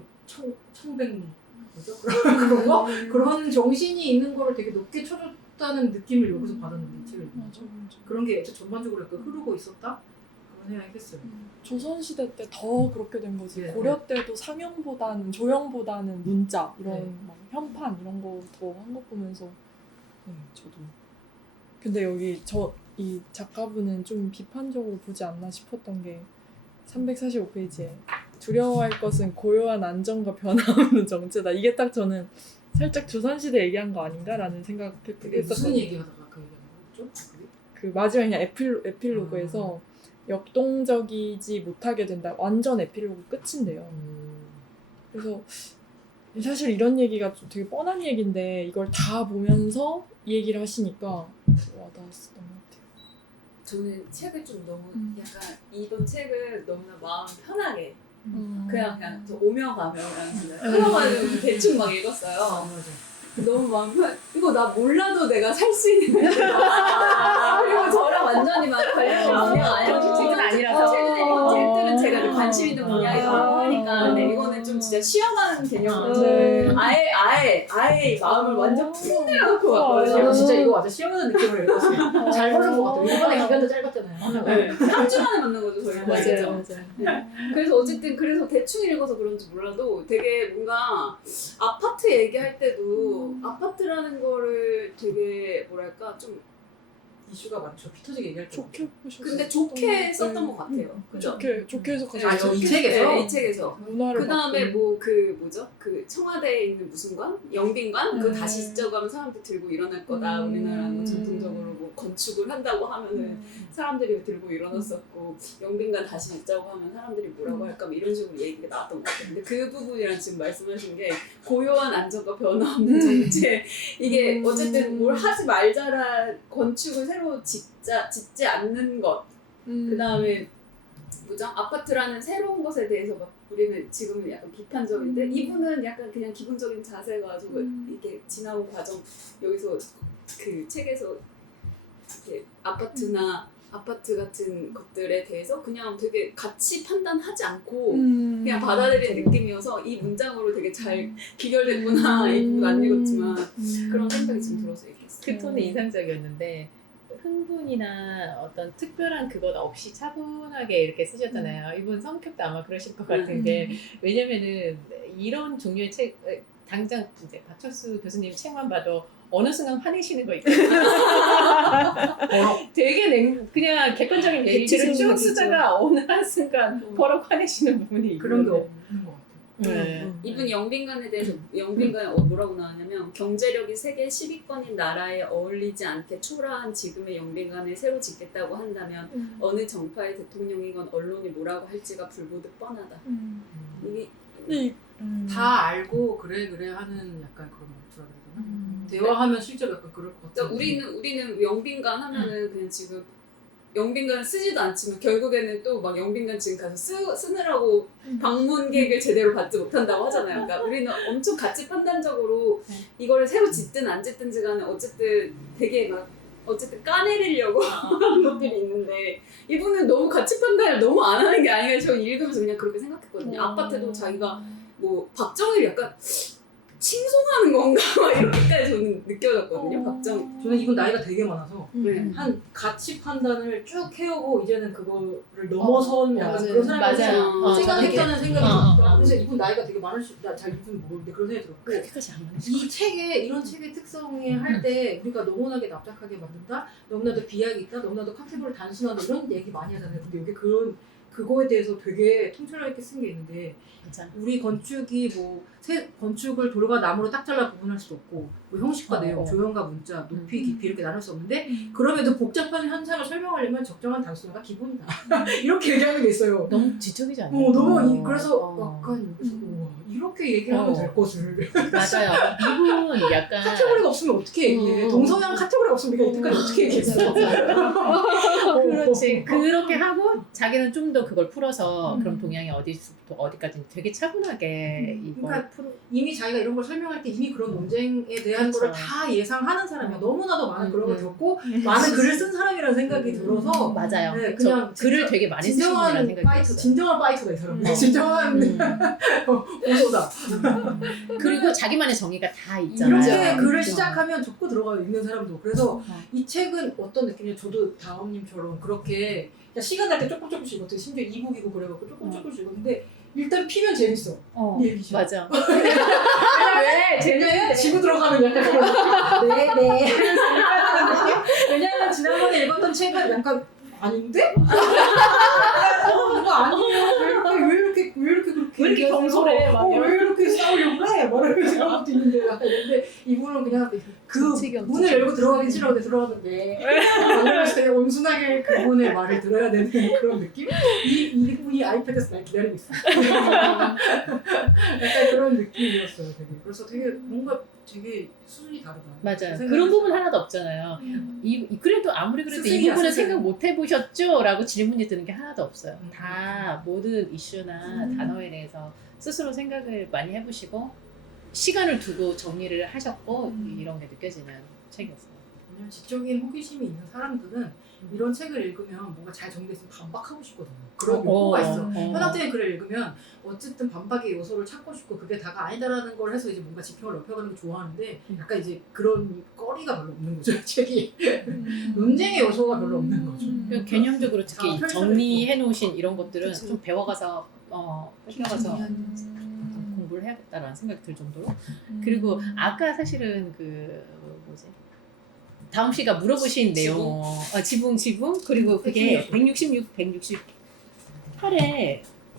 청백 뭐죠? 그런 거 그런 정신이 있는 거를 되게 높게 쳐줬다는 느낌을 여기서 받았는데 이 책을 맞아. 그런 게 전반적으로 약간 흐르고 있었다 그런 생각이 했어요. 조선시대 때 더 그렇게 된 거지. 네. 고려 때도 상형보다는 조형보다는 문자 이런 네. 막 현판 이런 거 더 한 거 보면서 저도. 근데 여기 이 작가분은 좀 비판적으로 보지 않나 싶었던 게 345페이지에 두려워할 것은 고요한 안정과 변화없는 정체다. 이게 딱 저는 살짝 조선시대 얘기한 거 아닌가라는 그게 무슨 생각했었거든요. 얘기하다가 그 얘기한 거죠? 그게? 그 마지막에 그냥 에필로그에서 역동적이지 못하게 된다. 완전 에필로그 끝인데요. 그래서 사실 이런 얘기가 좀 되게 뻔한 얘기인데 이걸 다 보면서 이 얘기를 하시니까 와닿았었던 것 같아요. 저는 책을 좀 너무 약간 이번 책을 너무나 마음 편하게 음. 그냥 저 오며 가며라는 생각 흘러가지고 대충 막 읽었어요. 맞아. 너무 마음 편 이거 나 몰라도 내가 살 수 있는 그리고 저랑 완전히 막 관련 분야가 아니라서 책은 아니라서. 최근에 읽은 책들은 제가 좀 관심 있는 분야에 하니까 근데 이거는 좀 진짜 시험하는 개념으로 네. 아예 마음을 완전 푹 내려놓고 저는 왔거든요. 진짜 이거 완전 시험하는 느낌으로 읽었어요. 잘 보는 것 같아요. 이번에 기간도 짧았잖아요. 네. 3주 만에 만난 거죠 저희. 맞아요. 그래서 어쨌든 그래서 대충 읽어서 그런지 몰라도 되게 뭔가 아파트 얘기할 때도 아파트라는 거를 되게 뭐랄까 좀 이슈가 많죠. 피 터지게 얘기할 때. 좋게 보셨어요. 근데 좋게 썼던 것 같아요. 그죠? 좋게 해석하셨어요. 아, 이 책에서? 네, 이 책에서. 문화를 그 다음에 바꾸는. 뭐 그 뭐죠? 그 청와대에 있는 무슨 관? 영빈관? 그거 음. 다시 짓자고 사람들 들고 일어날 거다. 우리나라는 뭐 전통적으로 뭐 건축을 한다고 하면은 사람들이 들고 일어났었고 영빈관 다시 짓자고 하면 사람들이 뭐라고 할까? 뭐 이런 식으로 얘기가 나왔던 것 같아요. 근데 그 부분이랑 지금 말씀하신 게 고요한 안정과 변화 없는 정체 이게 어쨌든 뭘 하지 말자라 건축을 새로 짓지 않는 것 그 다음에 뭐죠? 아파트라는 새로운 것에 대해서 막 우리는 지금은 약간 비판적인데 이분은 약간 그냥 기본적인 자세가 가지고 이렇게 지나온 과정 여기서 그 책에서 이렇게 아파트나 아파트 같은 것들에 대해서 그냥 되게 같이 판단하지 않고 그냥 받아들이는 느낌이어서 이 문장으로 되게 잘 귀결됐구나 이 부분 안 읽었지만 그런 생각이 좀 들어서 읽겠어요. 그 톤은 인상적이었는데 흥분이나 어떤 특별한 그것 없이 차분하게 이렇게 쓰셨잖아요. 이분 성격도 아마 그러실 것 같은 게 왜냐면은 이런 종류의 책 당장 이제 박철수 교수님 책만 봐도 어느 순간 화내시는 거 있거든요. 되게 그냥 객관적인 얘기를 쭉 대체적인 쓰다가 어느 한순간 버럭 화내시는 부분이 그런 게 있거든요. 없는 것 같아요. 네. 이분 영빈관에 대해서 영빈관에 뭐라고 나왔냐면 경제력이 세계 10위권인 나라에 어울리지 않게 초라한 지금의 영빈관을 새로 짓겠다고 한다면 어느 정파의 대통령이건 언론이 뭐라고 할지가 불보듯 뻔하다. 이게 네. 다 알고 그래 하는 약간 그런 말투라 그래야 되나? 대화하면 실제로 약간 그럴 것 같아요. 그러니까 우리는 영빈관 하면은 그냥 지금 영빈관 쓰지도 않지만 결국에는 또 막 영빈관 지금 가서 쓰느라고 방문객을 제대로 받지 못한다고 하잖아요. 그러니까 우리는 엄청 가치 판단적으로 이거를 새로 짓든 안 짓든지 간에 어쨌든 되게 막 어쨌든 까내리려고 하는 것들이 있는데 이분은 너무 가치 판단을 너무 안 하는 게 아니라 저 읽으면서 그냥 그렇게 생각했거든요. 아파트도 자기가 뭐 박정희를 약간 칭송하는 건가 이렇게까지 저는 느껴졌거든요. 박정. 저는 이분 나이가 되게 많아서 네. 한 가치 판단을 쭉 해오고 이제는 그거를 넘어선 약간 맞아요. 그런 사람이 맞아요. 생각했다는 생각이 어, 들었어요. 그래서 이분 나이가 되게 많을 수, 나잘 이분 모르는데 그런 생각이 들었고 그렇게까지 안 많으실 이 책에 이런 책의 특성이 할 때 우리가 너무나게 납작하게 만든다, 너무나도 비약이 있다, 너무나도 컨셉을 단순하다 이런 얘기 많이 하잖아요. 근데 여기 그거에 대해서 되게 통찰력 있게 쓴 게 있는데 맞아. 우리 건축이 뭐 건축을 돌과 나무로 딱 잘라 구분할 수도 없고 뭐 형식과 내용, 조형과 문자, 높이, 깊이 이렇게 나눌 수 없는데 그럼에도 복잡한 현상을 설명하려면 적정한 단순화가 기본이다. 이렇게 얘기하는 게 있어요. 너무 지적이지 않나요? 너무 그래서 어. 약간 여기서 우와, 이렇게 얘기하면 될 것을 맞아요. 이분 약간 카테고리가 없으면 어떻게 얘기해? 동서양 카테고리가 없으면 우리가 이때까지 어떻게 얘기했어? 그렇지. 그렇게 하고 자기는 좀 더 그걸 풀어서 그럼 동양이 어디서부터 어디까지 되게 차분하게 이걸 그러니까 이미 자기가 이런 걸 설명할 때 이미 그런 논쟁에 대한 그렇죠. 거를 다 예상하는 사람이야. 너무나도 많은 그런 걸 겪고 많은 글을 쓴 사람이라는 생각이 들어서 맞아요. 네, 그냥 글을 되게 많이 쓰시는 분이라는 생각이 파이터, 들었어요. 진정한 파이터다 이 사람. 진정한 고소다. 그리고 자기만의 정의가 다 있잖아요. 이렇게 글을 어. 시작하면 적고 들어가 있는 사람도. 그래서 이 책은 어떤 느낌이냐, 저도 다음님처럼 그렇게 그냥 시간 날 때 조금씩 읽었어요. 심지어 이북이고 그래갖고 조금씩 읽었는데 일단 피면 재밌어. 이 얘기죠. 맞아. 왜? 쟤는 지고 들어가는 약간 그런 느낌. 네. 왜냐면 지난번에 읽었던 책은 약간 아닌데? 이거 아니에요. 왜 이렇게 그렇게 왜 이렇게 경솔해? 막 왜 이렇게 싸우려고 해? 말하는 생각도 있는데 약간 근데 이분은 그냥 그 문을 열고 들어가긴 싫어하는데 들어가는데 그래서 되게 온순하게 그분의 말을 들어야 되는 그런 느낌? 이분이 아이패드에서 날 기다리고 있어. 약간 그런 느낌이었어요. 되게. 그래서 되게 뭔가 되게 수준이 다르다. 맞아요. 그런 부분 하나도 없잖아요. 그래도 아무리 그래도 이 스승이야, 부분은 스승. 생각 못 해보셨죠? 라고 질문이 드는 게 하나도 없어요. 다 모든 이슈나 단어에 대해서 스스로 생각을 많이 해보시고 시간을 두고 정리를 하셨고 이런 게 느껴지는 책이었어요. 왜냐면 지적인 호기심이 있는 사람들은 이런 책을 읽으면 뭔가 잘 정리됐으면 반박하고 싶거든요. 그런 욕구가 있어. 현학적인 글을 읽으면 어쨌든 반박의 요소를 찾고 싶고 그게 다가 아니다라는 걸 해서 이제 뭔가 지평을 넓혀가는 걸 좋아하는데 약간 이제 그런 꺼리가 별로 없는 거죠. 책이. 논쟁의 요소가 별로 없는 거죠. 그 개념적으로 특히 아, 펼쳐져 정리해 놓으신 이런 것들은 그쵸. 좀 배워가서 뺏겨가서 정리하는 공부를 해야겠다라는 생각이 들 정도로. 그리고 아까 사실은 그 뭐지 다음 씨가 물어보신 내용 지붕 그리고 그게 168에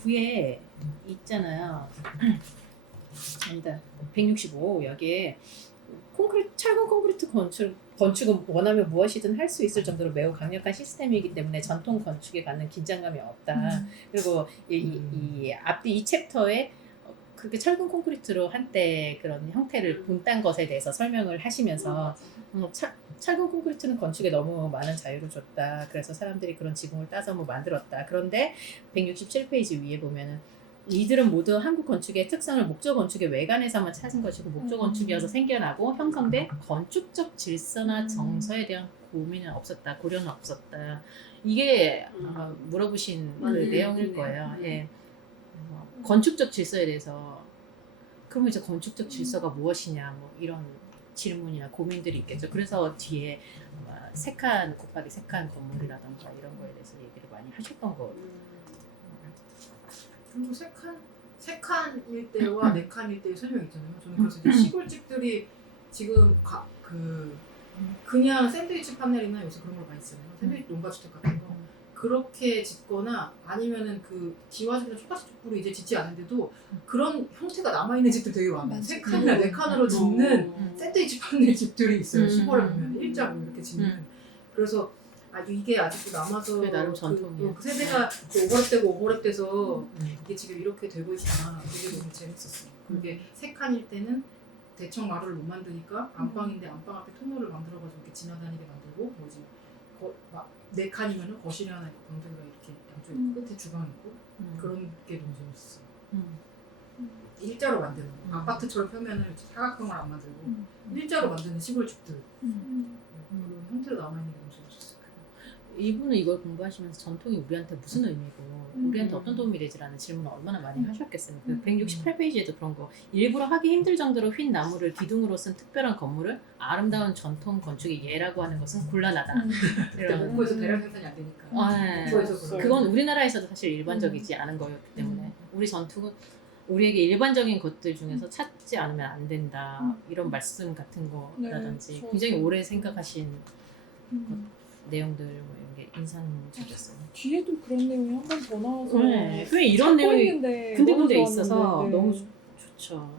9에 있잖아요. 아니다 165 여기에 철근 콘크리트 건축은 원하면 무엇이든 할 수 있을 정도로 매우 강력한 시스템이기 때문에 전통 건축에 갖는 긴장감이 없다. 그리고 이 앞뒤 이 챕터에 그렇게 철근 콘크리트로 한때 그런 형태를 본딴 것에 대해서 설명을 하시면서 철근 콘크리트는 건축에 너무 많은 자유를 줬다. 그래서 사람들이 그런 지붕을 따서 뭐 만들었다. 그런데 167페이지 위에 보면은 이들은 모두 한국 건축의 특성을 목조 건축의 외관에서만 찾은 것이고 목조 건축이어서 생겨나고 형성된 건축적 질서나 정서에 대한 고민은 없었다. 고려는 없었다. 이게 아마 물어보신 그 내용일 거예요. 예. 건축적 질서에 대해서 그러면 이제 건축적 질서가 무엇이냐 뭐 이런 질문이나 고민들이 있겠죠. 그래서 뒤에 세 칸 곱하기 세 칸 건물이라던가 이런 거에 대해서 얘기를 많이 하셨던 거. 그리고 세 칸일 때와 네 칸일 때의 설명 있잖아요. 저는 그래서 이제 시골집들이 지금 그냥 샌드위치 판넬이나 요새 그런 걸 많이 쓰잖아요. 샌드위치 농가주택 같은 거. 그렇게 짓거나 아니면은 그 기와집이나 초가집 족구를 이제 짓지 않는데도 그런 형태가 남아있는 집들 되게 많아요. 맞아. 세 칸이나 네 칸으로 짓는 샌드위치 판넬 집들이 있어요. 시골에 보면 일자로 이렇게 짓는. 그래서 이게 아직도 남아서 그게 나름 전통이에요. 그 세대가 오버랩되고 이게 지금 이렇게 되고 있구나. 그게 너무 재밌었어요. 그게 세 칸일 때는 대청 마루를 못 만드니까 안방인데 안방 앞에 통로를 만들어가지고 이렇게 지나다니게 만들고 뭐지 네 칸이면은 거실에 하나 있고 방들이가 이렇게 양쪽 끝에 주방 있고 그런 게 너무 재밌었어요. 일자로 만드는 거. 아파트처럼 표면을 사각형을 안 만들고 일자로 만드는 시골집들 그런 형태로 남아있는 게 너무 재밌었어요. 이분은 이걸 공부하시면서 전통이 우리한테 무슨 의미고 우리한테 어떤 도움이 되지라는 질문을 얼마나 많이 하셨겠어요. 그 168페이지에도 그런 거 일부러 하기 힘들 정도로 휜 나무를 기둥으로 쓴 특별한 건물을 아름다운 전통 건축의 예라고 하는 것은 곤란하다. 그때 목포에서 대량 생산이 안 되니까 네. 목포에서 그건 우리나라에서도 사실 일반적이지 않은 거였기 때문에 우리 전투는 우리에게 일반적인 것들 중에서 찾지 않으면 안 된다 이런 말씀 같은 거라든지 네, 굉장히 오래 생각하신 내용들 뭐 이런 게 인상적이었어요. 뒤에도 그런 내용이 한 번 더 나와서 왜 이런 내용이 있는데 군데군데 너무 있어서 좋았는데, 너무 네. 좋죠.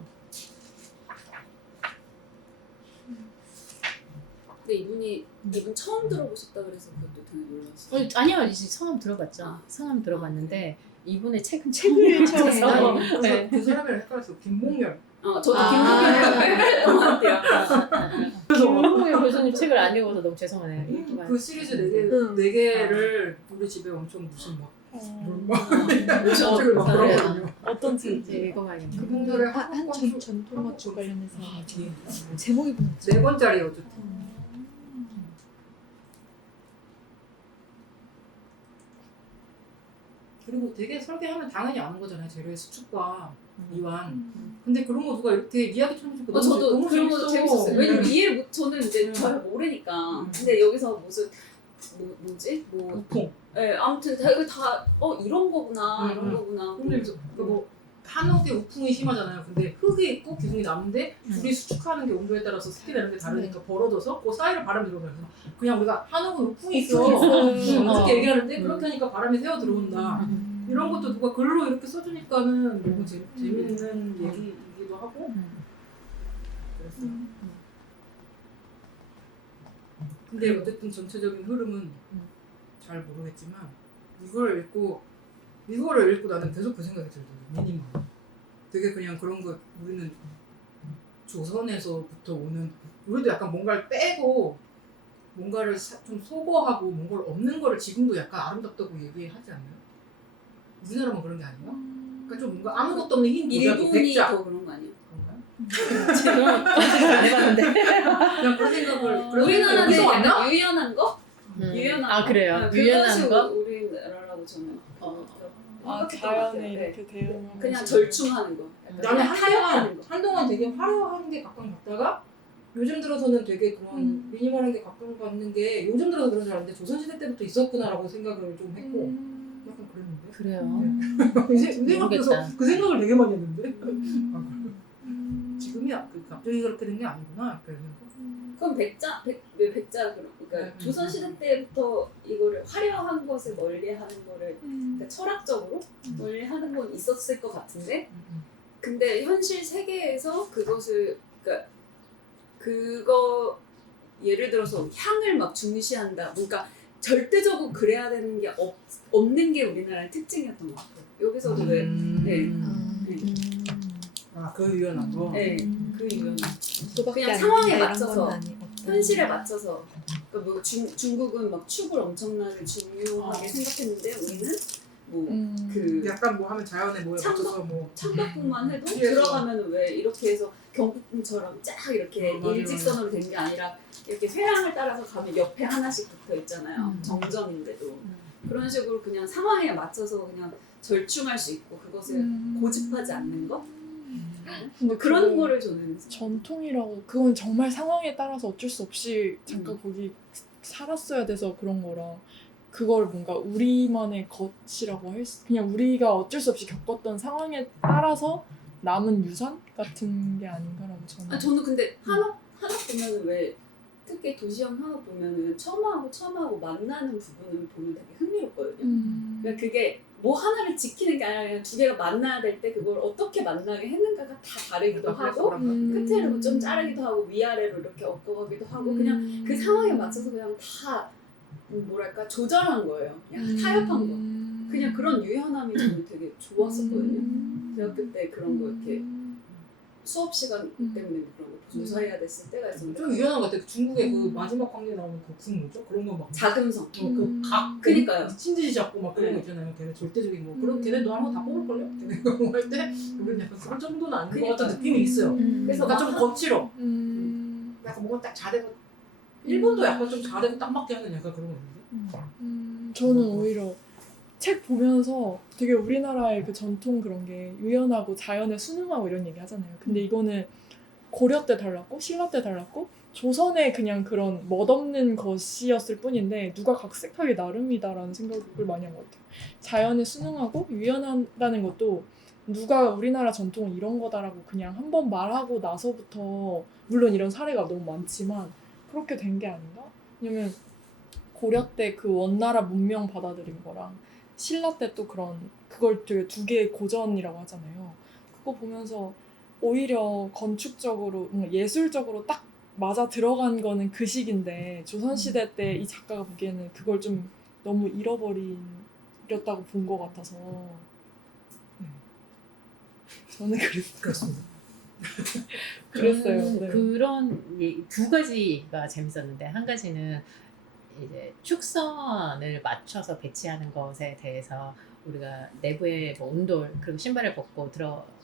근데 이분 처음 들어보셨다 그래서 그것도 되게 놀랐어요. 아니요, 이제 성함 들어봤죠. 성함 들어봤는데 이분의 책을 찾아서 그래서 네. 그 사람이랑 헷갈렸어. 김봉렬. 저도 아. 김학현을 헷갈렸던 것 같아요. 김홍일 교수님 책을 안 읽어서 너무 죄송하네요. 그 시리즈 네 개를 우리 집에 엄청 무슨 막 책을 막 그래요. 그러거든요. 어떤 이제 책이에요? 읽어봐야겠네. 김봉렬의 한전 전통 건축 관련해서 뒤에 제목이 뭐였지? 네 권짜리 어쨌든. 그리고 되게 설계하면 당연히 아는 거잖아요. 재료의 수축과 이완. 근데 그런 거 누가 이렇게 이야기처럼 해주고 저도 너무 그런 거 재밌었어요. 왜냐면 이해를 못, 저는 이제 음. 잘 모르니까. 근데 여기서 무슨 뭐지? 뭐 우통. 예, 아무튼 이거 다 이런 거구나, 이런 음. 거구나. 근데 뭐 한옥에 우풍이 심하잖아요. 근데 흙이 있고 기둥이 나무인데 둘이 수축하는 게 온도에 따라서 습기 내는 게 다르니까 벌어져서 그 사이를 바람이 들어가요. 그냥 우리가 한옥은 우풍이 있어. 어떻게 얘기하는데 그렇게 하니까 바람이 새어 들어온다. 이런 것도 누가 글로 이렇게 써주니까는 너무 재밌는 얘기이기도 하고 그랬어요. 근데 어쨌든 전체적인 흐름은 잘 모르겠지만 이거를 읽고 나는 계속 그 생각이 들더라고요. 미니멀. 되게 그냥 그런 거 우리는 조선에서부터 오는 우리도 약간 뭔가를 빼고 뭔가를 좀 소거하고 뭔가를 없는 거를 지금도 약간 아름답다고 얘기하지 않나요? 우리나라만 그런 게 아니에요? 그러니까 좀 뭔가 아무것도 없는 흰 모자도 일본이 백자 더 그런 거 아니에요? 그런가요? 지금 안 해봤는데. 그냥 그런 생각을 우리나라는 여기서 왔나? 약간 유연한 거? 유연한 아 거? 그래요? 네, 유연한 그것이 거? 우리나라라고 저는 아, 생각했던 것 같아요. 자연에 네. 이렇게 대응하는 그냥 거. 절충하는 거. 약간 나는 그냥 타협하는 거. 한동안 되게 화려한 게 가끔 갔다가 요즘 들어서는 되게 그런 미니멀한 게 가끔 갖는 게 요즘 들어서 그런 줄 알았는데 조선시대 때부터 있었구나라고 생각을 좀 했고 약간 그랬는데 그래요. 이제 모르겠다. 앞에서 그 생각을 되게 많이 했는데 지금이 갑자기 그렇게 된 게 아니구나 약간 이런 생각. 그럼 왜 백자 그러니까 조선시대 때부터 이거를 화려한 것을 멀리하는 거를 그러니까 철학적으로 멀리하는 건 있었을 것 같은데 근데 현실 세계에서 그것을 그러니까 그거 예를 들어서 향을 막 중시한다. 그러니까 절대적으로 그래야 되는 게 없는 게 우리나라의 특징이었던 것 같아요. 여기서도 왜 네. 그 유연한 거. 네, 그 유연. 그거밖에 그냥 안 상황에 된다, 이런 맞춰서 건 아니, 없다. 현실에 맞춰서 그러니까 뭐 중국은 막 축을 엄청나게 중요하게 생각했는데 우리는 뭐 그 약간 뭐 하면 자연에 뭐에 맞춰서 뭐 창밖만 해도 피해서. 들어가면 왜 이렇게 해서 경복궁처럼 쫙 이렇게 맞아요, 일직선으로 된 게 아니라 이렇게 회랑을 따라서 가면 옆에 하나씩 붙어 있잖아요. 정전인데도 그런 식으로 그냥 상황에 맞춰서 그냥 절충할 수 있고 그것을 고집하지 않는 것 근데 그런 그거 거를 저는 전통이라고 그건 정말 상황에 따라서 어쩔 수 없이 잠깐 거기 살았어야 돼서 그런 거라 그걸 뭔가 우리만의 것이라고 할 수, 그냥 우리가 어쩔 수 없이 겪었던 상황에 따라서 남은 유산 같은 게 아닌가라고 저는 근데 한옥 보면은 왜 특히 도시형 한옥 보면은 처음하고 만나는 부분을 보면 되게 흥미롭거든요. 그러니까 그게 뭐 하나를 지키는 게 아니라 그냥 두 개가 만나야 될 때 그걸 어떻게 만나게 했는가가 다 다르기도 하고 끝에를 좀 자르기도 하고 위아래로 이렇게 엎어가기도 하고 그냥 그 상황에 맞춰서 그냥 다 뭐랄까 조절한 거예요. 그냥 타협한 거. 그냥 그런 유연함이 저는 되게 좋았었거든요. 대학교 때 그런 거 이렇게 수업 시간 때문에 그런 거 조사해야 됐을 때가 있었는데 좀 유연한 것 같아. 중국의 그 마지막 광기에 나오는 그 궁 뭐죠? 그런 거 막 자금성. 그각 그니까요. 미친 듯이 잡고 막 그런 거 있잖아요. 걔네 절대적인 뭐 그런 걔네도 한번 다 뽑을걸요? 걔네 그런 거할때 우리는 약간 그런 정도는 아닌 것 같은 느낌이 있어요. 그래서 그러니까 좀 거칠어. 음. 약간 뭔가 딱 자대고 일본도 약간 좀 자대고 딱 맞게 하는 약간 그런 거 있는데. 저는 오히려 책 보면서 되게 우리나라의 그 전통 그런 게 유연하고 자연에 순응하고 이런 얘기 하잖아요. 근데 이거는 고려 때 달랐고 신라 때 달랐고 조선의 그냥 그런 멋없는 것이었을 뿐인데 누가 각색하기 나름이다라는 생각을 많이 한 것 같아요. 자연에 순응하고 유연하다는 것도 누가 우리나라 전통은 이런 거다라고 그냥 한번 말하고 나서부터 물론 이런 사례가 너무 많지만 그렇게 된 게 아닌가? 왜냐면 고려 때 그 원나라 문명 받아들인 거랑 신라 때 또 그런 그걸 되게 두 개의 고전이라고 하잖아요. 그거 보면서 오히려 건축적으로 뭔가 예술적으로 딱 맞아 들어간 거는 그 시기인데 조선시대 때 이 작가가 보기에는 그걸 좀 너무 잃어버렸다고 본 것 같아서 저는 그렇습니다. 그랬어요. 저는 네. 그런 두 가지가 재밌었는데 한 가지는 이제 축선을 맞춰서 배치하는 것에 대해서 우리가 내부에 뭐 온돌 그리고 신발을 벗고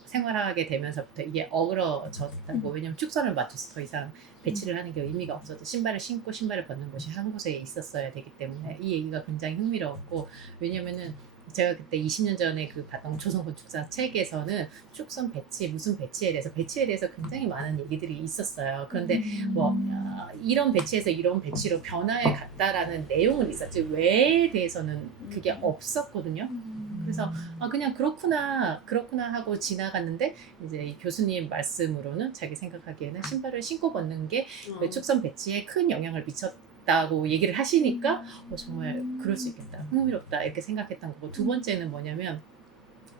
생활하게 되면서부터 이게 어그러졌다고 왜냐면 축선을 맞춰서 더 이상 배치를 하는 게 의미가 없어도 신발을 신고 신발을 벗는 곳이 한 곳에 있었어야 되기 때문에 이 얘기가 굉장히 흥미로웠고 왜냐면은 제가 그때 20년 전에 그 봤던 조선건축사 책에서는 축선 배치, 무슨 배치에 대해서 굉장히 많은 얘기들이 있었어요. 그런데 뭐 이런 배치에서 이런 배치로 변화해 갔다라는 내용은 있었지 왜에 대해서는 그게 없었거든요. 그래서 그냥 그렇구나 하고 지나갔는데 이제 이 교수님 말씀으로는 자기 생각하기에는 신발을 신고 벗는 게 그 축선 배치에 큰 영향을 미쳤다고 얘기를 하시니까 정말 그럴 수 있겠다, 흥미롭다 이렇게 생각했던 거고 두 번째는 뭐냐면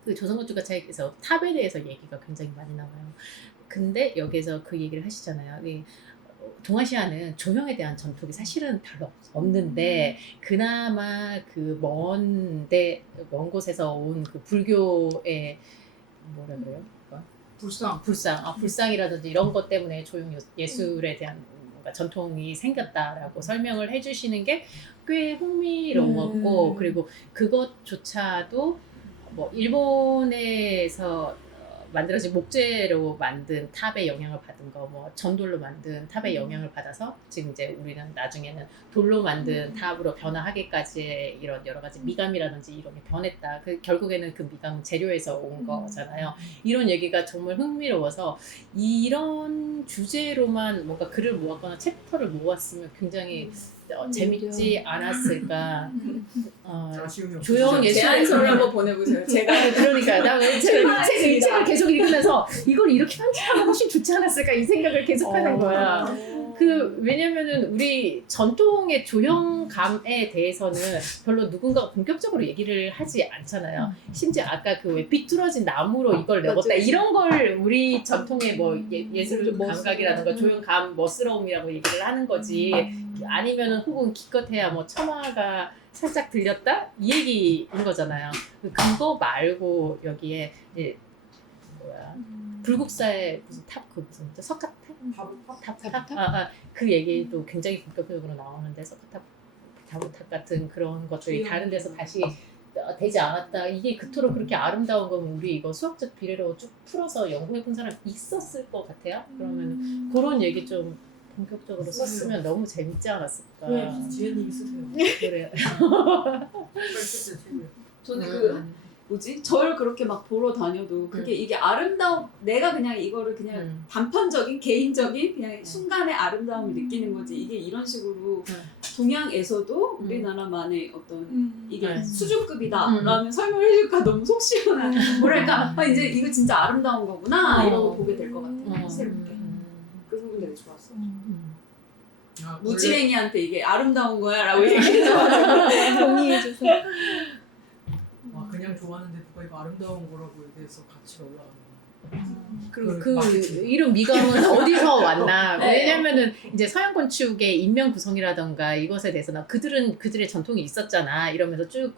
그 조선건축가 책에서 탑에 대해서 얘기가 굉장히 많이 나와요. 근데 여기서 그 얘기를 하시잖아요. 동아시아는 조형에 대한 전통이 사실은 별로 없는데 그나마 그 먼 곳에서 온 그 불교의 뭐라 그래요? 불상이라든지 이런 것 때문에 조형 예술에 대한 뭔가 전통이 생겼다라고 설명을 해주시는 게 꽤 흥미로웠고 그리고 그것조차도 뭐 일본에서 만들어진 목재로 만든 탑의 영향을 받은 거, 뭐 전돌로 만든 탑의 영향을 받아서 지금 이제 우리는 나중에는 돌로 만든 탑으로 변화하기까지의 이런 여러 가지 미감이라든지 이런 게 변했다. 그 결국에는 그 미감은 재료에서 온 거잖아요. 이런 얘기가 정말 흥미로워서 이런 주제로만 뭔가 글을 모았거나 챕터를 모았으면 굉장히 재밌지 않았을까. 아쉬움이 조영 예술 제안서를 한번 보내보세요. 제가 그러니까 나이 책을 계속 읽으면서 이걸 이렇게 편집하면 훨씬 좋지 않았을까 이 생각을 계속하는 거야. 그 왜냐면은 우리 전통의 조형감에 대해서는 별로 누군가가 본격적으로 얘기를 하지 않잖아요. 심지어 아까 그 왜 비뚤어진 나무로 이걸 내었다 이런 걸 우리 전통의 뭐 예술 감각이라든가 조형감 멋스러움이라고 얘기를 하는 거지. 아니면은 혹은 기껏해야 뭐 천화가 살짝 들렸다 이 얘기인 거잖아요. 그거 말고 여기에 이제 뭐야 불국사의 무슨 탑 그 무슨 석가탑 탑 그 얘기도 굉장히 본격적으로 나오는데 석가탑 자부탑 같은 그런 것들이 다른 데서 다시 되지 않았다. 이게 그토록 그렇게 아름다운 거면 우리 이거 수학적 비례로 쭉 풀어서 연구해본 사람 있었을 것 같아요. 그러면 그런 얘기 좀 본격적으로 썼으면 너무 재밌지 않았을까. 네, 지혜님이 쓰세요. 그래. 빨리 쓰세요, 책을. 저는 그 뭐지? 절 그렇게 막 보러 다녀도 그게 이게 아름다움 내가 그냥 이거를 그냥 단편적인 개인적인 그냥 순간의 아름다움을 느끼는 거지 이게 이런 식으로 동양에서도 우리나라만의 어떤 이게 수준급이다라는 설명을 해줄까 너무 속 시원한 뭐랄까 이제 이거 진짜 아름다운 거구나 이러고 보게 될 것 같아요 새롭게 그 부분 되게 좋았어 무지랭이한테 이게 아름다운 거야 라고 얘기해서 동의해줘서. 그냥 좋아하는데 누가 이거 아름다운 거라고 얘기해서 가치가 올라가는 그 이런 미감은 어디서 왔나? 네. 왜냐면은 이제 서양 건축의 인명 구성이라던가 이것에 대해서는 그들의 전통이 있었잖아. 이러면서 쭉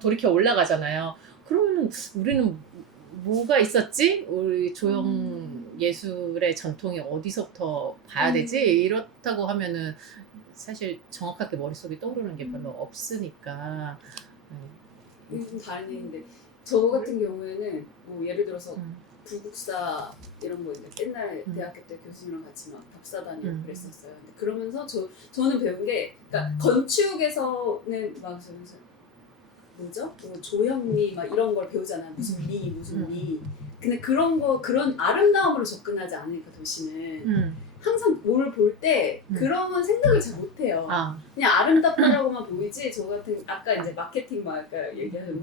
돌이켜 올라가잖아요. 그러면은 우리는 뭐가 있었지? 우리 조형 예술의 전통이 어디서부터 봐야 되지? 이렇다고 하면은 사실 정확하게 머릿속에 떠오르는 게 별로 없으니까. 이게 좀 다른 얘기인데 저 같은 경우에는 뭐 예를 들어서 불국사 이런 거 이제 옛날 대학교 때 교수님이랑 같이 막 답사 다니고 그랬었어요. 근데 그러면서 저는 배운 게 그러니까 건축에서는 막 뭐죠? 뭐 조형미 막 이런 걸 배우잖아요. 무슨 미. 근데 그런 아름다움으로 접근하지 않으니까 도시는 항상 뭘 볼 때 그런 생각을 잘 못해요. 그냥 아름답다라고만 보이지 저 같은 아까 이제 마케팅 막 아까 얘기하는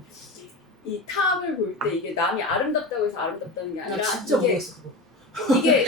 이 탑을 볼 때 이게 남이 아름답다고 해서 아름답다는 게 아니라 진짜 이게 모르겠어 그거. 이게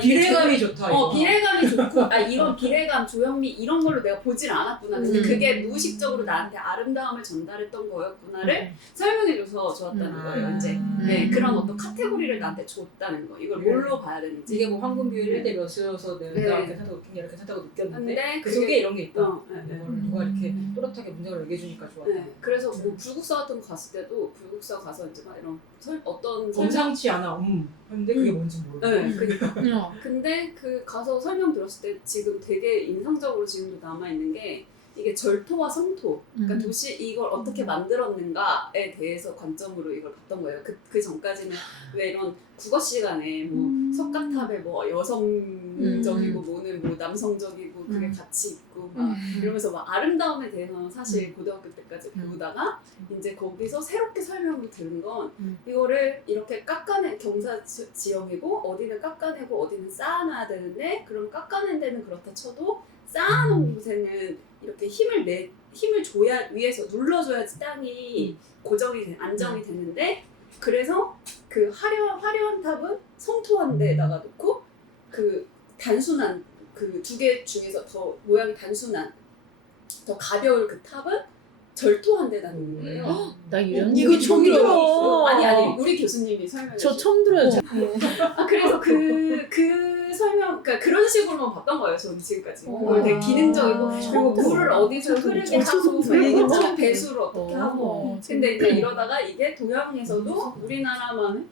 비례감이 좋다. 이거. 비례감이 좋고 이런 비례감 조형미 이런 걸로 내가 보질 않았구나. 근데 그게 무의식적으로 나한테 아름다움을 전달했던 거였구나를 설명해줘서 좋았다는 거예요. 이제 네, 그런 어떤 카테고리를 나한테 줬다는 거. 이걸 뭘로 봐야 되는지. 이게 뭐 황금 비율 1대 몇이어서 내가 괜찮다고 느꼈는데 그 속에 이런 게 있다. 이걸 누가 이렇게 또렷하게 문장을 얘기해주니까 좋았다. 네, 그래서 뭐 불국사 같은 거 갔을 때도 불국사 가서 이제 막 이런 어떤 범상치 않아. 근데 그게 뭔지 모르고. 네, 그러니까. 근데 그 가서 설명 들었을 때 지금 되게 인상적으로 지금도 남아 있는 게 이게 절토와 성토, 그러니까 도시 이걸 어떻게 만들었는가에 대해서 관점으로 이걸 봤던 거예요. 그 전까지는 왜 이런 국어 시간에 뭐 석가탑에 뭐 여성적이고 뭐는 뭐 남성적이고 그게 같이 있고 막 이러면서 막 아름다움에 대해서는 사실 고등학교 때까지 배우다가 이제 거기서 새롭게 설명을 들은 건 이거를 이렇게 경사 지역이고 어디는 깎아내고 어디는 쌓아놔야 되는데 그럼 깎아낸 데는 그렇다 쳐도 쌓아놓은 곳에는 이렇게 힘을 줘야 위에서 눌러줘야지 땅이 안정이 되는데 그래서 그 화려한 탑은 성토한 데다가 놓고 그 단순한 그 두 개 중에서 더 모양이 단순한 더 가벼울 그 탑은 절토한 데다 놓는 거예요. 나 이런 이거 얘기 처음 들어. 아니 우리 교수님이 설명해 저 처음 들어요. 그래서 그 설명, 그러니까 그런 식으로만 봤던 거예요. 저는 지금까지. 그걸 되게 기능적이고 그리고 물을 어디서 흐르게 하고 뭐 배수를 어떻게 하고. 근데 이제 이러다가 이게 동양에서도 우리나라만은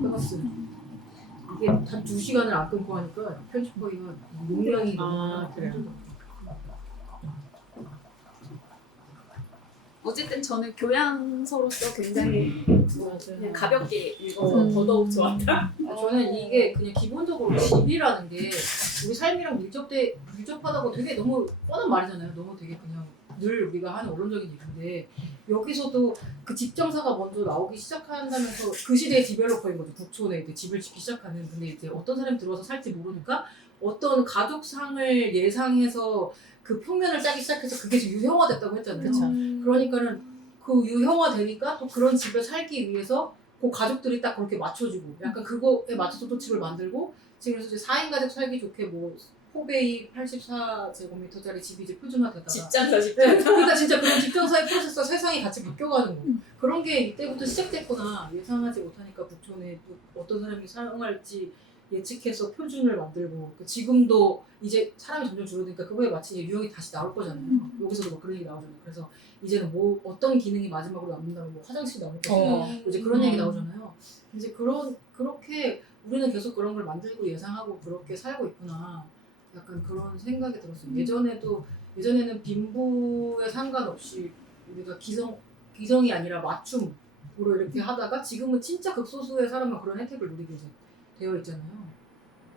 끊었어. 이게 단 2시간을 안 끊고 하니까 편집하기가 용량이 너무 그래요. 어쨌든 저는 교양서로서 굉장히 뭐 그냥 가볍게 읽어서 음. 더더욱 좋았다. 저는 이게 그냥 기본적으로 집이라는 게 우리 삶이랑 밀접하다고 되게 너무 뻔한 말이잖아요. 너무 되게 그냥 늘 우리가 하는 원론적인 얘기인데 여기서도 그 집정사가 먼저 나오기 시작한다면서 그 시대의 디벨로퍼인 거죠. 북촌에 이제 집을 짓기 시작하는. 근데 이제 어떤 사람이 들어와서 살지 모르니까 어떤 가족상을 예상해서 그 평면을 짜기 시작해서 그게 지금 유형화됐다고 했잖아요. 그쵸. 그러니까는 그 유형화되니까 또 그런 집에 살기 위해서 그 가족들이 딱 그렇게 맞춰지고 약간 그거에 맞춰서 또 집을 만들고 지금 그래서 이제 4인 가족 살기 좋게 뭐 포베이 84제곱미터짜리 집이 이제 표준화되다가 집장사 네, 집장사. 그러니까 진짜 그런 집정사의 프로세스와 세상이 같이 바뀌어가는 거. 그런 게 이때부터 시작됐구나. 예상하지 못하니까 북촌에 또 어떤 사람이 사용할지 예측해서 표준을 만들고 지금도 이제 사람이 점점 줄어드니까 그거에 맞춘 유형이 다시 나올 거잖아요. 여기서도 막 그런 얘기 나오잖아요. 그래서 이제는 뭐 어떤 기능이 마지막으로 남는다면 뭐 화장실 나올 것이다. 이제 그런 얘기 나오잖아요. 이제 그렇게 우리는 계속 그런 걸 만들고 예상하고 그렇게 살고 있구나. 약간 그런 생각이 들었어요. 예전에는 빈부에 상관없이 우리가 기성이 아니라 맞춤으로 이렇게 하다가 지금은 진짜 극소수의 사람만 그런 혜택을 누리게 이제 되어 있잖아요.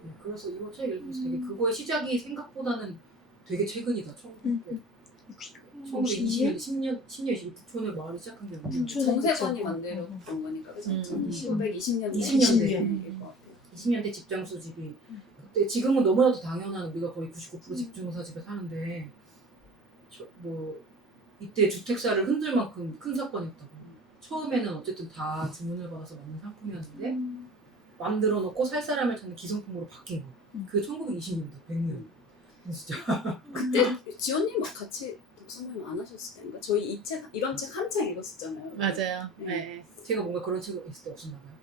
네, 그래서 이거 책 읽으면서 되게 그거의 시작이 생각보다는 되게 최근이다. 1920년, 10년, 20 북촌의 마을이 시작한 게 아니라 정세관이 만들었던 거니까 그래서 1920년 20년대. 20년대 집장수 집이 그때 지금은 너무나도 당연한 우리가 거의 99% 집중사 집에 사는데 뭐 이때 주택사를 흔들 만큼 큰 사건이었다고. 처음에는 어쨌든 다 주문을 받아서 만든 상품이었는데 만들어 놓고 살 사람을 찾는 기성품으로 바뀐 거. 그게 1920년대 100년. 진짜. 그때 지원님 같이 독서모임 안 하셨을 때인가? 저희 이런 책 한창 읽었었잖아요. 맞아요. 네. 제가 뭔가 그런 책이 있을 때 없었나 봐요.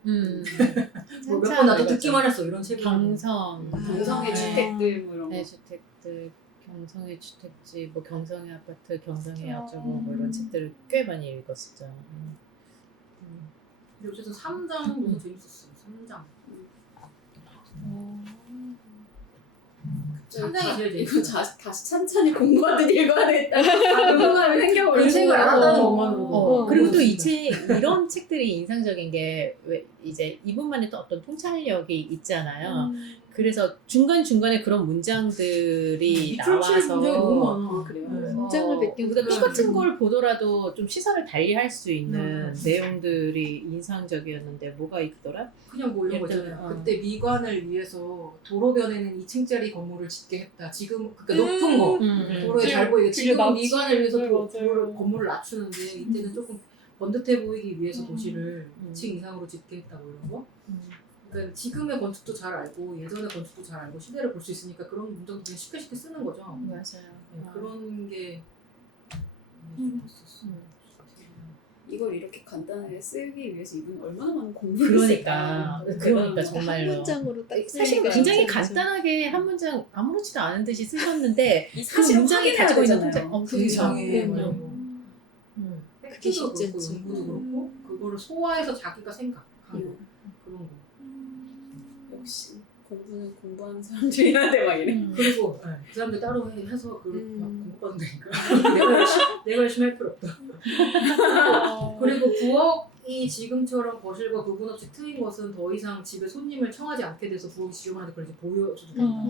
몇 번 한참 나도 읽었죠. 듣기만 했어. 이런 책을. 경성의 주택들 뭐 이런 거. 네, 주택들, 경성의 주택지, 뭐 경성의 아파트, 경성의 어쩌고 뭐 이런 책들을 꽤 많이 읽었었죠. 근데 어쨌든 3장 너무 재밌었어요. 3장. 상당히 제일 이거 재밌어요. 다시 찬찬히 공부하듯 읽어야 되겠다. 궁금함이 그 생겨버리고. 책을 알았다는 것만으로도. 그리고 또 이 책 이런 책들이 인상적인 게 왜 이제 이분만의 또 어떤 통찰력이 있잖아요. 그래서 중간 중간에 그런 문장들이 나와서 문장이 너무 많아. 그래요. 문장을 베끼는 그러니까 똑같은 걸 보더라도 좀 시선을 달리 할 수 있는 내용들이 인상적이었는데 뭐가 있더라? 그냥 뭐 이런 거 일단, 있잖아요. 그때 미관을 위해서 도로변에는 2층짜리 건물을 짓게 했다. 지금 그러니까 높은 거 도로에 잘 보이게 지금 낮추- 미관을 위해서 네, 맞아요. 건물을 낮추는데 이때는 조금 번듯해 보이기 위해서 도시를 2층 이상으로 짓게 했다고 이런 거. 그러니까 지금의 건축도 잘 알고 예전의 건축도 잘 알고 시대를 볼 수 있으니까 그런 문장도 그냥 쉽게 쓰는 거죠. 맞아요. 네, 그런 게 좋았었어. 이걸 이렇게 간단하게 쓰기 위해서 이분 얼마나 많은 공부를 했을까. 그러니까 한 정말로 문장으로 딱 사실 쓰니까 굉장히 진짜 간단하게 한 문장 아무렇지도 않은 듯이 쓰셨는데 이 그 사실을 문장이 확인해야 가지고 있는 되잖아요. 통찰 굉장히 그럼요. 그게 실제지. 그렇고 연구도 그렇고 그거를 소화해서 자기가 생각하고 그런 거. 역시 공부는 공부하는 사람들이 해야 돼 막 이래. 그리고 그 사람들 따로 해서 그걸 막 공부받으면 되니까 내가 열심히 할 필요 없다. 그리고 부엌이 지금처럼 거실과 구분 없이 트인 것은 더 이상 집에 손님을 청하지 않게 돼서 부엌이 지저분한데 그걸 이제 보여줘도 된다.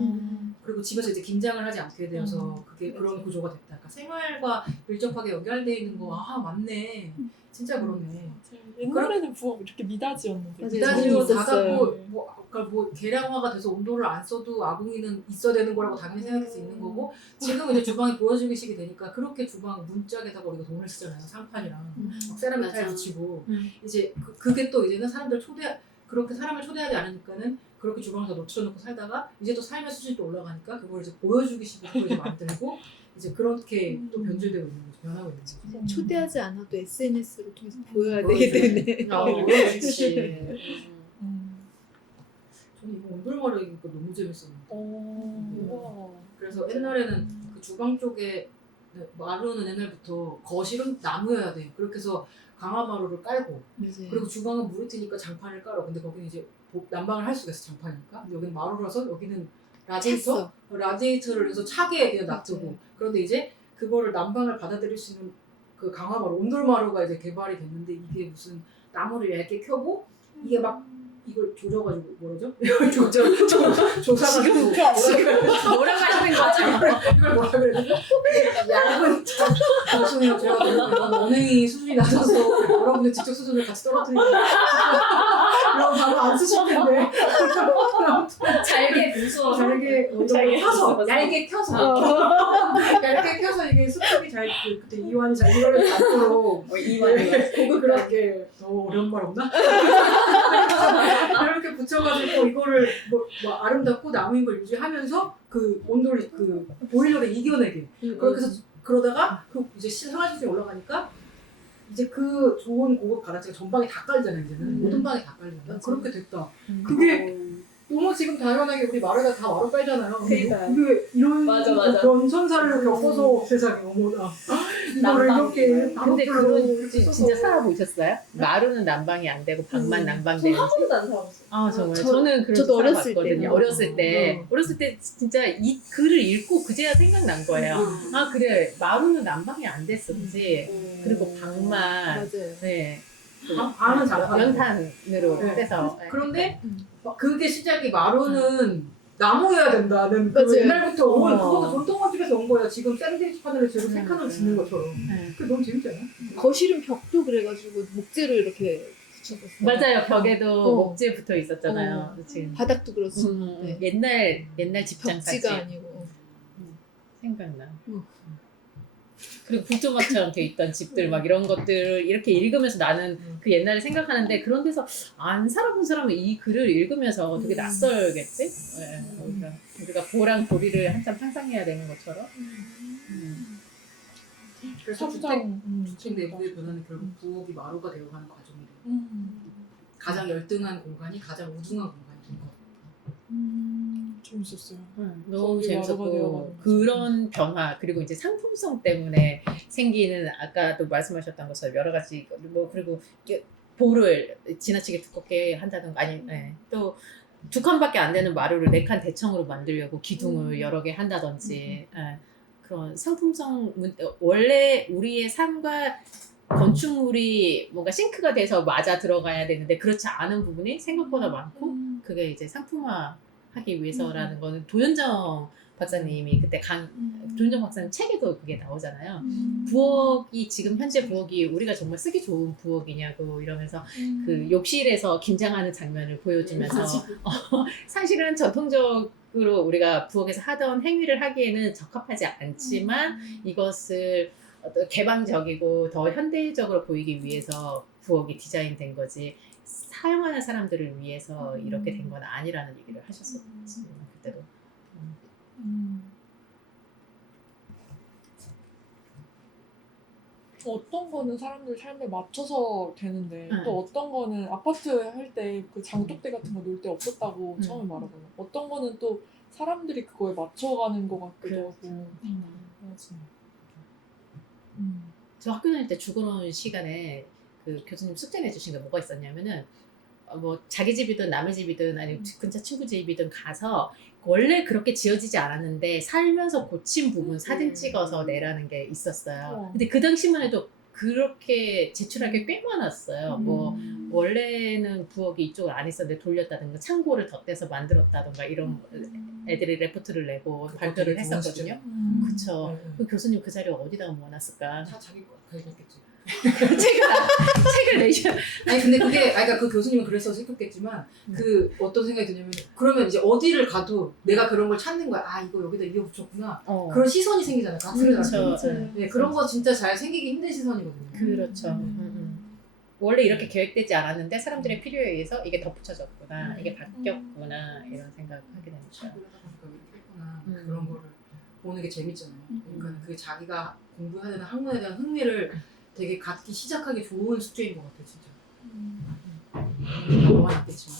그리고 집에서 이제 김장을 하지 않게 되어서 그게 그런 구조가 됐다. 그러니까 생활과 밀접하게 연결되어 있는 거, 아 맞네. 진짜 그렇네. 옛날에는 부엌 이렇게 미닫이였는데. 맞아요. 미닫이로 있었어요. 닫았고 그러니까 뭐 계량화가 돼서 온도를 안 써도 아궁이는 있어야 되는 거라고 당연히 생각할 수 있는 거고 지금 이제 주방이 보여주기식이 되니까 그렇게 주방 문짝에다가 우리가 돈을 쓰잖아요. 상판이랑 막 세라믹 타일 맞아. 붙이고 이제 그게 또 이제는 사람들 그렇게 사람을 초대하지 않으니까는 그렇게 주방에서 노출해놓고 살다가 이제 또 삶의 수준이 또 올라가니까 그걸 이제 보여주기식으로 이제 만들고 이제 그렇게 또 변질되고 있는 거죠. 변하고 있는 거죠. 초대하지 않아도 SNS를 통해서 보여야 보여줘야 되기 때문에 그렇지. 저는 이거 온돌마루 얘기니까 너무 재밌었는데 우와. 그래서 옛날에는 그 주방 쪽에 마루는 옛날부터 거실은 나무여야 돼. 그렇게 해서 강화마루를 깔고 맞아요. 그리고 주방은 물이 트니까 장판을 깔아. 근데 거기는 이제 난방을 할 수가 있어 장판이니까. 근데 여기는 마루라서 여기는 라디에이터를 해서 차게 그냥 놔두고. 그런데 이제 그거를 난방을 받아들일 수 있는 그 강화마루 온돌마루가 이제 개발이 됐는데 이게 무슨 나무를 얇게 켜고 이게 막 이걸 조져가지고 뭐라죠? 이걸 조사가지고 뭐라고 하시는 거죠? 이걸 뭐라 그래야 되지? 얇은 교수님 제가 너무 언행이 수준이 낮아서 여러분들 지적 수준을 같이 떨어뜨리는 이런 단어 안 쓰실 텐데 잘게 부수어 잘게 잘게 켜서 부숴서. 얇게 켜서 얇게 켜서 이게 수축이 잘 그때 이완이 잘 일어나지 않도록 이완이 고급 그렇게 너무 어려운 말 없나? 이렇게 붙여가지고 이거를 뭐 아름답고 나무인 걸 유지하면서 그 온도를 그 보일러를 이겨내게 그렇게 해서 그러다가 그 이제 생활수준이 올라가니까 이제 그 좋은 고급 가라지가 전방에 다 깔잖아요 이제는 모든 방에 다 깔잖아요. 그렇게 됐다. 그게 너무 지금 당연하게 우리 마루에다 다 마루 깔잖아요. 그러니까요. 그게 이런 맞아. 그런 천사를 겪어서 세상에 어머나 이거를 이렇게 근데 나무들로 그건 이렇게 진짜 써서 살아보셨어요? 마루는 난방이 안 되고 방만 난방되는. 한 번도 안 살아봤어요. 아 정말 저- 저는 그런 저도 어렸을 살아봤거든요. 때. 어렸을 때 진짜 이 글을 읽고 그제야 생각난 거예요. 아 그래 마루는 난방이 안 됐었지. 그리고 방만 맞아요. 네. 방은 장판. 연탄으로 네. 떼서. 그런데 그게 시작이 마루는 나무여야 된다는 그 맞아요. 옛날부터 온 어. 그것도 전통 건축에서 온 거야. 지금 샌드위치 파넬을 제로 세 칸을 짓는 것처럼. 네. 그게 너무 재밌지 않아? 거실은 벽도 그래가지고 목재로 이렇게 붙여줬어요. 맞아요. 벽에도 어. 목재 붙어 있었잖아요. 지금. 바닥도 그렇지. 네. 옛날 집장 벽지가 사진 아니고. 생각나. 응. 그리고 굴조막처럼 돼 있던 집들 막 이런 것들을 이렇게 읽으면서 나는 그 옛날을 생각하는데 그런 데서 안 살아본 사람은 이 글을 읽으면서 되게 낯설겠지? 네. 우리가 보랑 보리를 한참 상상해야 되는 것처럼. 그래서 천장. 주택 내부의 변화는 결국 부엌이 마루가 되어가는 과정이래. 가장 열등한 공간이 가장 우중한 공간이 된 거. 재밌었어요. 너무 거기 마루가 재밌었고 되어가는 그런 변화 그리고 이제 상품성 때문에 생기는 아까도 말씀하셨던 것처럼 여러 가지 뭐 그리고 이게 볼을 지나치게 두껍게 한다든가 아니 또 2칸밖에 안 되는 마루를 4칸 대청으로 만들려고 기둥을 여러 개 한다든지 그런 상품성 원래 우리의 삶과 건축물이 뭔가 싱크가 돼서 맞아 들어가야 되는데 그렇지 않은 부분이 생각보다 많고 그게 이제 상품화하기 위해서라는 거는 도현정 박사님이 그때 도현정 박사님 책에도 그게 나오잖아요. 부엌이 지금 현재 부엌이 우리가 정말 쓰기 좋은 부엌이냐고 이러면서 그 욕실에서 김장하는 장면을 보여주면서 사실은 전통적으로 우리가 부엌에서 하던 행위를 하기에는 적합하지 않지만 이것을 어떤 개방적이고 더 현대적으로 보이기 위해서 부엌이 디자인된 거지 사용하는 사람들을 위해서 이렇게 된 건 아니라는 얘기를 하셨었지 그때도. 어떤 거는 사람들 삶에 맞춰서 되는데 응. 또 어떤 거는 아파트 할 때 그 장독대 같은 거 놓을 때 없었다고 처음에 말하거든요. 어떤 거는 또 사람들이 그거에 맞춰가는 것 같기도 하고. 맞아. 저 학교 다닐 때 죽어놓은 시간에 그 교수님 숙제 내주신 게 뭐가 있었냐면은 뭐 자기 집이든 남의 집이든 아니면 근처 친구 집이든 가서 원래 그렇게 지어지지 않았는데 살면서 고친 부분 사진 찍어서 내라는 게 있었어요. 근데 그 당시만 해도 그렇게 제출할 게 꽤 많았어요. 뭐 원래는 부엌이 이쪽을 안 있었는데 돌렸다든가 창고를 덧대서 만들었다든가 이런 애들이 레포트를 내고 발표를 되게 좋은 했었거든요. 그쵸. 그 교수님 그 자료 어디다가 모아놨을까? 다 자기 거 가져갔겠지. 책을 내셔. 아니 근데 그게 그러니까 그 교수님은 그래서 생겼겠지만 그 어떤 생각이 드냐면 그러면 이제 어디를 가도 내가 그런 걸 찾는 거야. 아 이거 여기다 이어 붙였구나. 그런 시선이 생기잖아요. 학생들한테. 그렇죠. 네, 그런 거 진짜 잘 생기기 힘든 시선이거든요. 그렇죠. 원래 이렇게 계획되지 않았는데 사람들의 필요에 의해서 이게 덧붙여졌구나, 이게 바뀌었구나 이런 생각을 하게 되니까. 그러다 보니까 이렇게 했구나. 음. 그런 거를 보는 게 재밌잖아요. 그러니까 그 자기가 공부해야 되는 학문에 대한 흥미를 되게 갖기 시작하기 좋은 숙제인 것 같아 진짜. 너무 많았겠지만.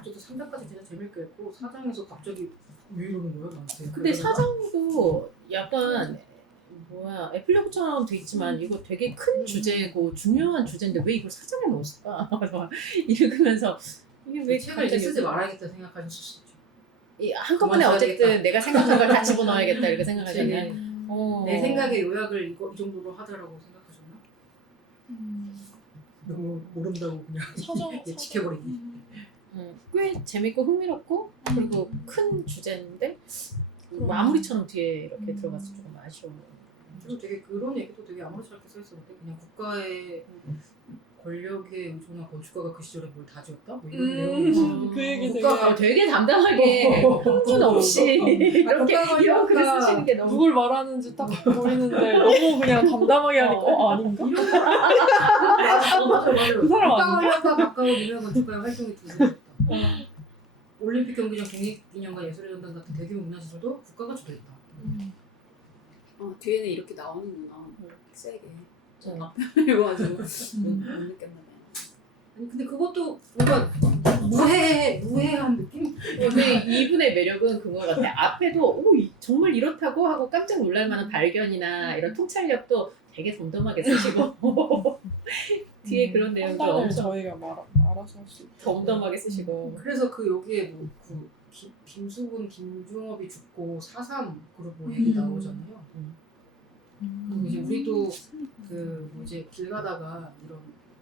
어쨌든 3장까지 진짜 재밌게 했고 4장에서 갑자기 왜 이러는 거야 나한테. 근데 그러다가 사장도 약간 뭐야 에필로그처럼 돼 있지만 이거 되게 큰 주제고 중요한 주제인데 왜 이걸 사장에 넣었을까? 그래서 읽으면서 이게 왜 책을 이제 갑자기 쓰지 말아야겠다 생각하셨을 수도 있죠. 한꺼번에 그만 어쨌든 써야겠다. 내가 생각한 걸 다 집어넣어야겠다 이렇게 생각하잖아요. 네. 어. 내 생각의 요약을 이 정도로 하자라고 생각하셨나? 너무 모른다고 그냥 서정 예측해버리기. 꽤 재밌고 흥미롭고 그리고 큰 주제인데 마무리처럼 뒤에 이렇게 들어가서 조금 아쉬워. 그리고 되게 그런 얘기도 되게 아무렇지 않게 써있었는데 그냥 국가의 권력에 의존한 건축가가 그 시절에 뭘 다 지었다? 뭐 이런 내용이 있어요. 그 얘기 되게 국가가 되게 담담하게 흥분 없이 이렇게 국가가 이런 글을 아니까 쓰시는 게 너무 누굴 말하는지 딱 보이는데 너무 그냥 담담하게 하니까 아닌가? 맞아. 그 사람 국가관련과 가까운 유명 건축가의 활동이 두드러졌다. 올림픽 경기장 국립기념관 예술의 전당 같은 대규모 문화시설도 국가가 주도했다. 뒤에는 이렇게 나오는구나. 세게. 좀 앞에 읽어가지고 못 느꼈나 봐요. 아니 근데 그것도 뭔가 무해한 느낌? 근데 이분의 매력은 그거 같아. 앞에도 정말 이렇다고 하고 깜짝 놀랄 만한 발견이나 이런 통찰력도 되게 덤덤하게 쓰시고 뒤에 그런 내용도 판단을 엄청 저희가 알아서 할 수 있고 덤덤하게 쓰시고 그래서 그 여기에 그 김수근, 김중업이 죽고 4.3 그룹 뭐 얘기 나오잖아요. 그리고 이제 우리도 그 뭐지 길 가다가 이런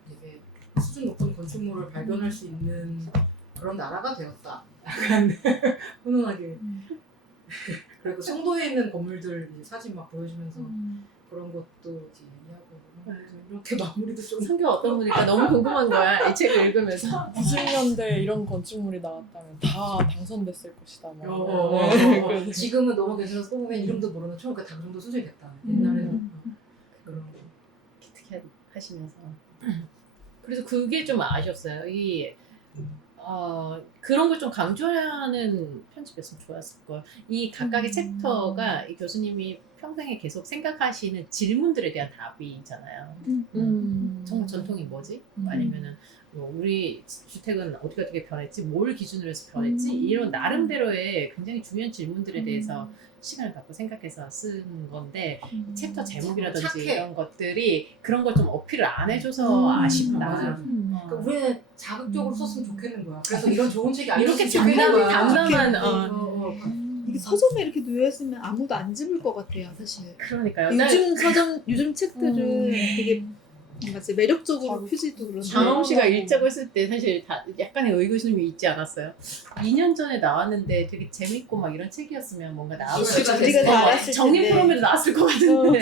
되게 수준 높은 건축물을 발견할 수 있는 그런 나라가 되었다. 약간 훈훈하게. 그리고 송도에 있는 건물들 이제 사진 막 보여주면서 그런 것도 이제 얘기하고 이렇게 마무리도 좀 성격 어떤 분이니까 너무 궁금한 거야. 이 책을 읽으면서. 90년대 이런 건축물이 나왔다면 다 당선됐을 것이다. 막. 그래서 지금은 너무 괜찮아서 뽑으면 이름도 모르는 처음 그 정도 수준이 됐다. 옛날에는 그런 거. 기특해 하시면서. 그래서 그게 좀 아쉬웠어요. 그런 걸 좀 강조하는 편집이었으면 좋았을 걸. 이 각각의 챕터가 이 교수님이 평생에 계속 생각하시는 질문들에 대한 답이잖아요. 정말 전통이 뭐지? 아니면은 뭐 우리 주택은 어떻게 변했지? 뭘 기준으로 해서 변했지? 이런 나름대로의 굉장히 중요한 질문들에 대해서 시간을 갖고 생각해서 쓴 건데 챕터 제목이라든지 착해. 이런 것들이 그런 걸 좀 어필을 안 해줘서 아쉽다. 맞아요. 어. 그러니까 우리는 자극적으로 썼으면 좋겠는 거야. 그래서 이런 좋은 책이 이렇게 아니었으면 좋겠는 거야. 담담한 이게 서점에 이렇게 놓여있으면 아무도 안 집을 것 같아요, 사실. 그러니까요. 요즘 책들은 되게 뭔가 이제 매력적으로 자극. 표지도 그런데. 장엄 씨가 일작을 쓸 때 사실 다 약간의 의구심이 있지 않았어요? 2년 전에 나왔는데 되게 재밌고 막 이런 책이었으면 뭔가 나왔을 우리가 것 우리가 다 같은데 알았을 정리 텐데. 프로그램도 나왔을 것 같은데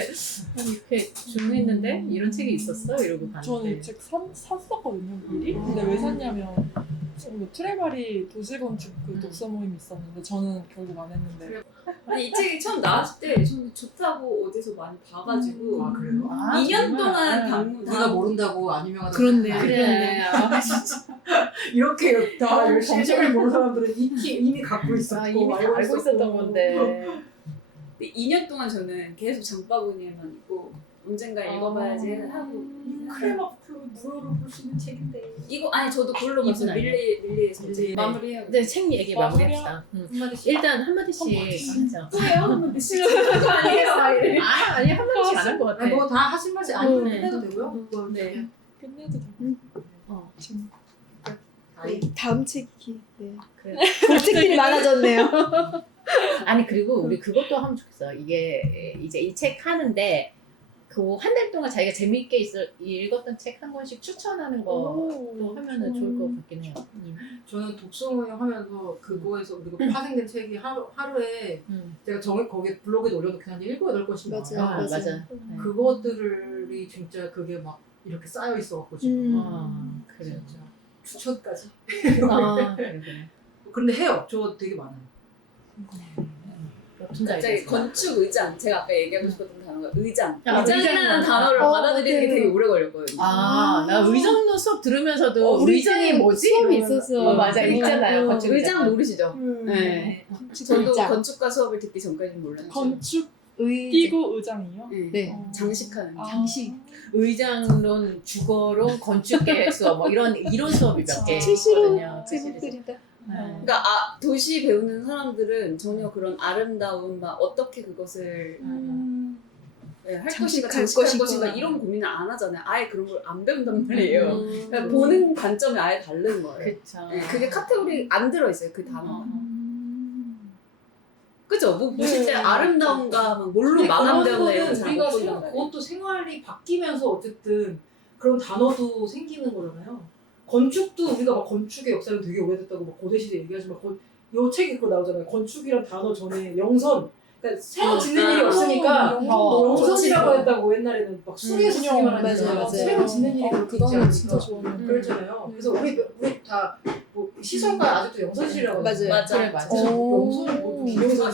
이렇게 조용했는데 이런 책이 있었어? 이러고 저는 봤는데 이 책 샀었거든요 미리. 근데 왜 샀냐면 뭐 트레바리 도시건축 그 독서 모임이 있었는데 저는 결국 안 했는데 아니 이 책이 처음 나왔을 때 저는 좋다고 어디서 많이 봐가지고 아 그래요? 2년 동안 방문 우리가 모른다고 안 유명하다. 그렇네요. 그래 진짜 이렇게 다 열심히 책을 보는 사람들은 이미 갖고 있었고 이미 다 알고 있었던 건데 근데 2년 동안 저는 계속 장바구니에만 있고 언젠가 읽어봐야지 하고 크레마 무료로 볼 수 있는 책인데 이거 아니 저도 그걸로 봤어요. 이분 밀리에서 이제 밀리. 마무리해요. 네, 책 얘기 마무리합시다. 한마디씩 일단 한마디씩 하죠. 뭐예요? 한마디씩 그거 아니에요? 아니 한마디씩 안 할 것 같아. 뭐 다 하신 말씀 아니면 네. 끝내도 되고요. 뭐 네. 끝내도 돼. 지금 아이, 다음 책이 네. 그래. 볼 책들이 많아졌네요. 아니 그리고 우리 그것도 하면 좋겠어. 이게 이제 이 책 하는데 그 한 달 동안 자기가 재미있게 읽었던 책 한 권씩 추천하는 거도 하면은 좋을 것 같긴 해요. 저는 독서 모임 하면서 그거에서 그리고 파생된 책이 하루에 제가 거기 블로그에 올려놓긴 한데 7, 8권씩 맞아요. 나와요. 맞아. 그것들이 진짜 그게 막 이렇게 쌓여 있어갖고 지금 그래. 진짜 추천까지. 그래. 근데 해요. 저 되게 많아요. 갑자기 건축 의장 제가 아까 얘기하고 싶었던 단어가 의장. 아, 의장이라는 의장. 단어를 받아들이는 게 맞아요. 되게 오래 걸렸거든요. 나 의정로 수업 들으면서도 우리 의장이 때는 뭐지? 수업이 이러면서. 있었어. 맞아 있잖아요. 건축 의장 모르시죠? 네. 저도 의장. 건축가 수업을 듣기 전까지는 몰랐죠. 건축 의 끼고 의장이요? 네. 네. 장식하는 장식. 의장론, 주거론, 건축계획 수업 뭐 이런 수업이 몇 개 칠시로 있거든요. 제목들이다. 그러니까 도시 배우는 사람들은 전혀 그런 아름다움 막 어떻게 그것을 할 것인가 장식할 장식할 것인가. 것인가 이런 고민을 안 하잖아요. 아예 그런 걸 안 배운단 말이에요. 그러니까 보는 관점이 아예 다른 거예요. 그쵸. 네, 그게 카테고리 안 들어있어요. 그 단어가. 그죠? 뭐 보실 때 네. 아름다움과 막 뭘로 근데 마감되었나 그런 이런 거는 잘 우리가 못 보이잖아요. 그것도 생활이 바뀌면서 어쨌든 그런 단어도 생기는 거잖아요. 건축도 우리가 막 건축의 역사는 되게 오래됐다고 막 고대시대 얘기하지만 요 책에 그거 나오잖아요. 건축이란 단어 전에 영선. 그러니까 새로 짓는 일이 없으니까 영선이라고 했다고 옛날에는 막 수리에서 쓰기만 맞아요, 하니까 맞아요. 새로 짓는 일이 그렇게 그 있지 단어 진짜 않으니까 좋아하는 그랬잖아요. 그래서 우리 다 뭐 시설가 아직도 영선실이라고 맞아요. 하잖아요. 맞아. 그래 맞아. 그래서 오. 영선을 뭐 비영선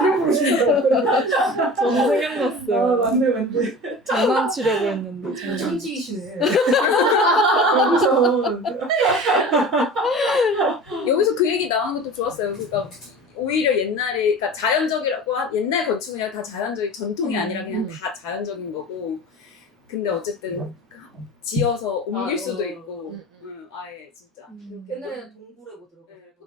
이름 부르시는 거예요. 저는 아 생각났어요. 맞네. 장난치려고 했는데 장난. 천직이시네. 영선. 여기서 그 얘기 나오는 것도 좋았어요. 그러니까 오히려 옛날에 그러니까 자연적이라고 옛날 건축은 그냥 다 자연적인 전통이 아니라 그냥 다 자연적인 거고. 근데 어쨌든 지어서 옮길 수도 있고. 아예 진짜. 옛날에는 동굴에 뭐 들어가. 네.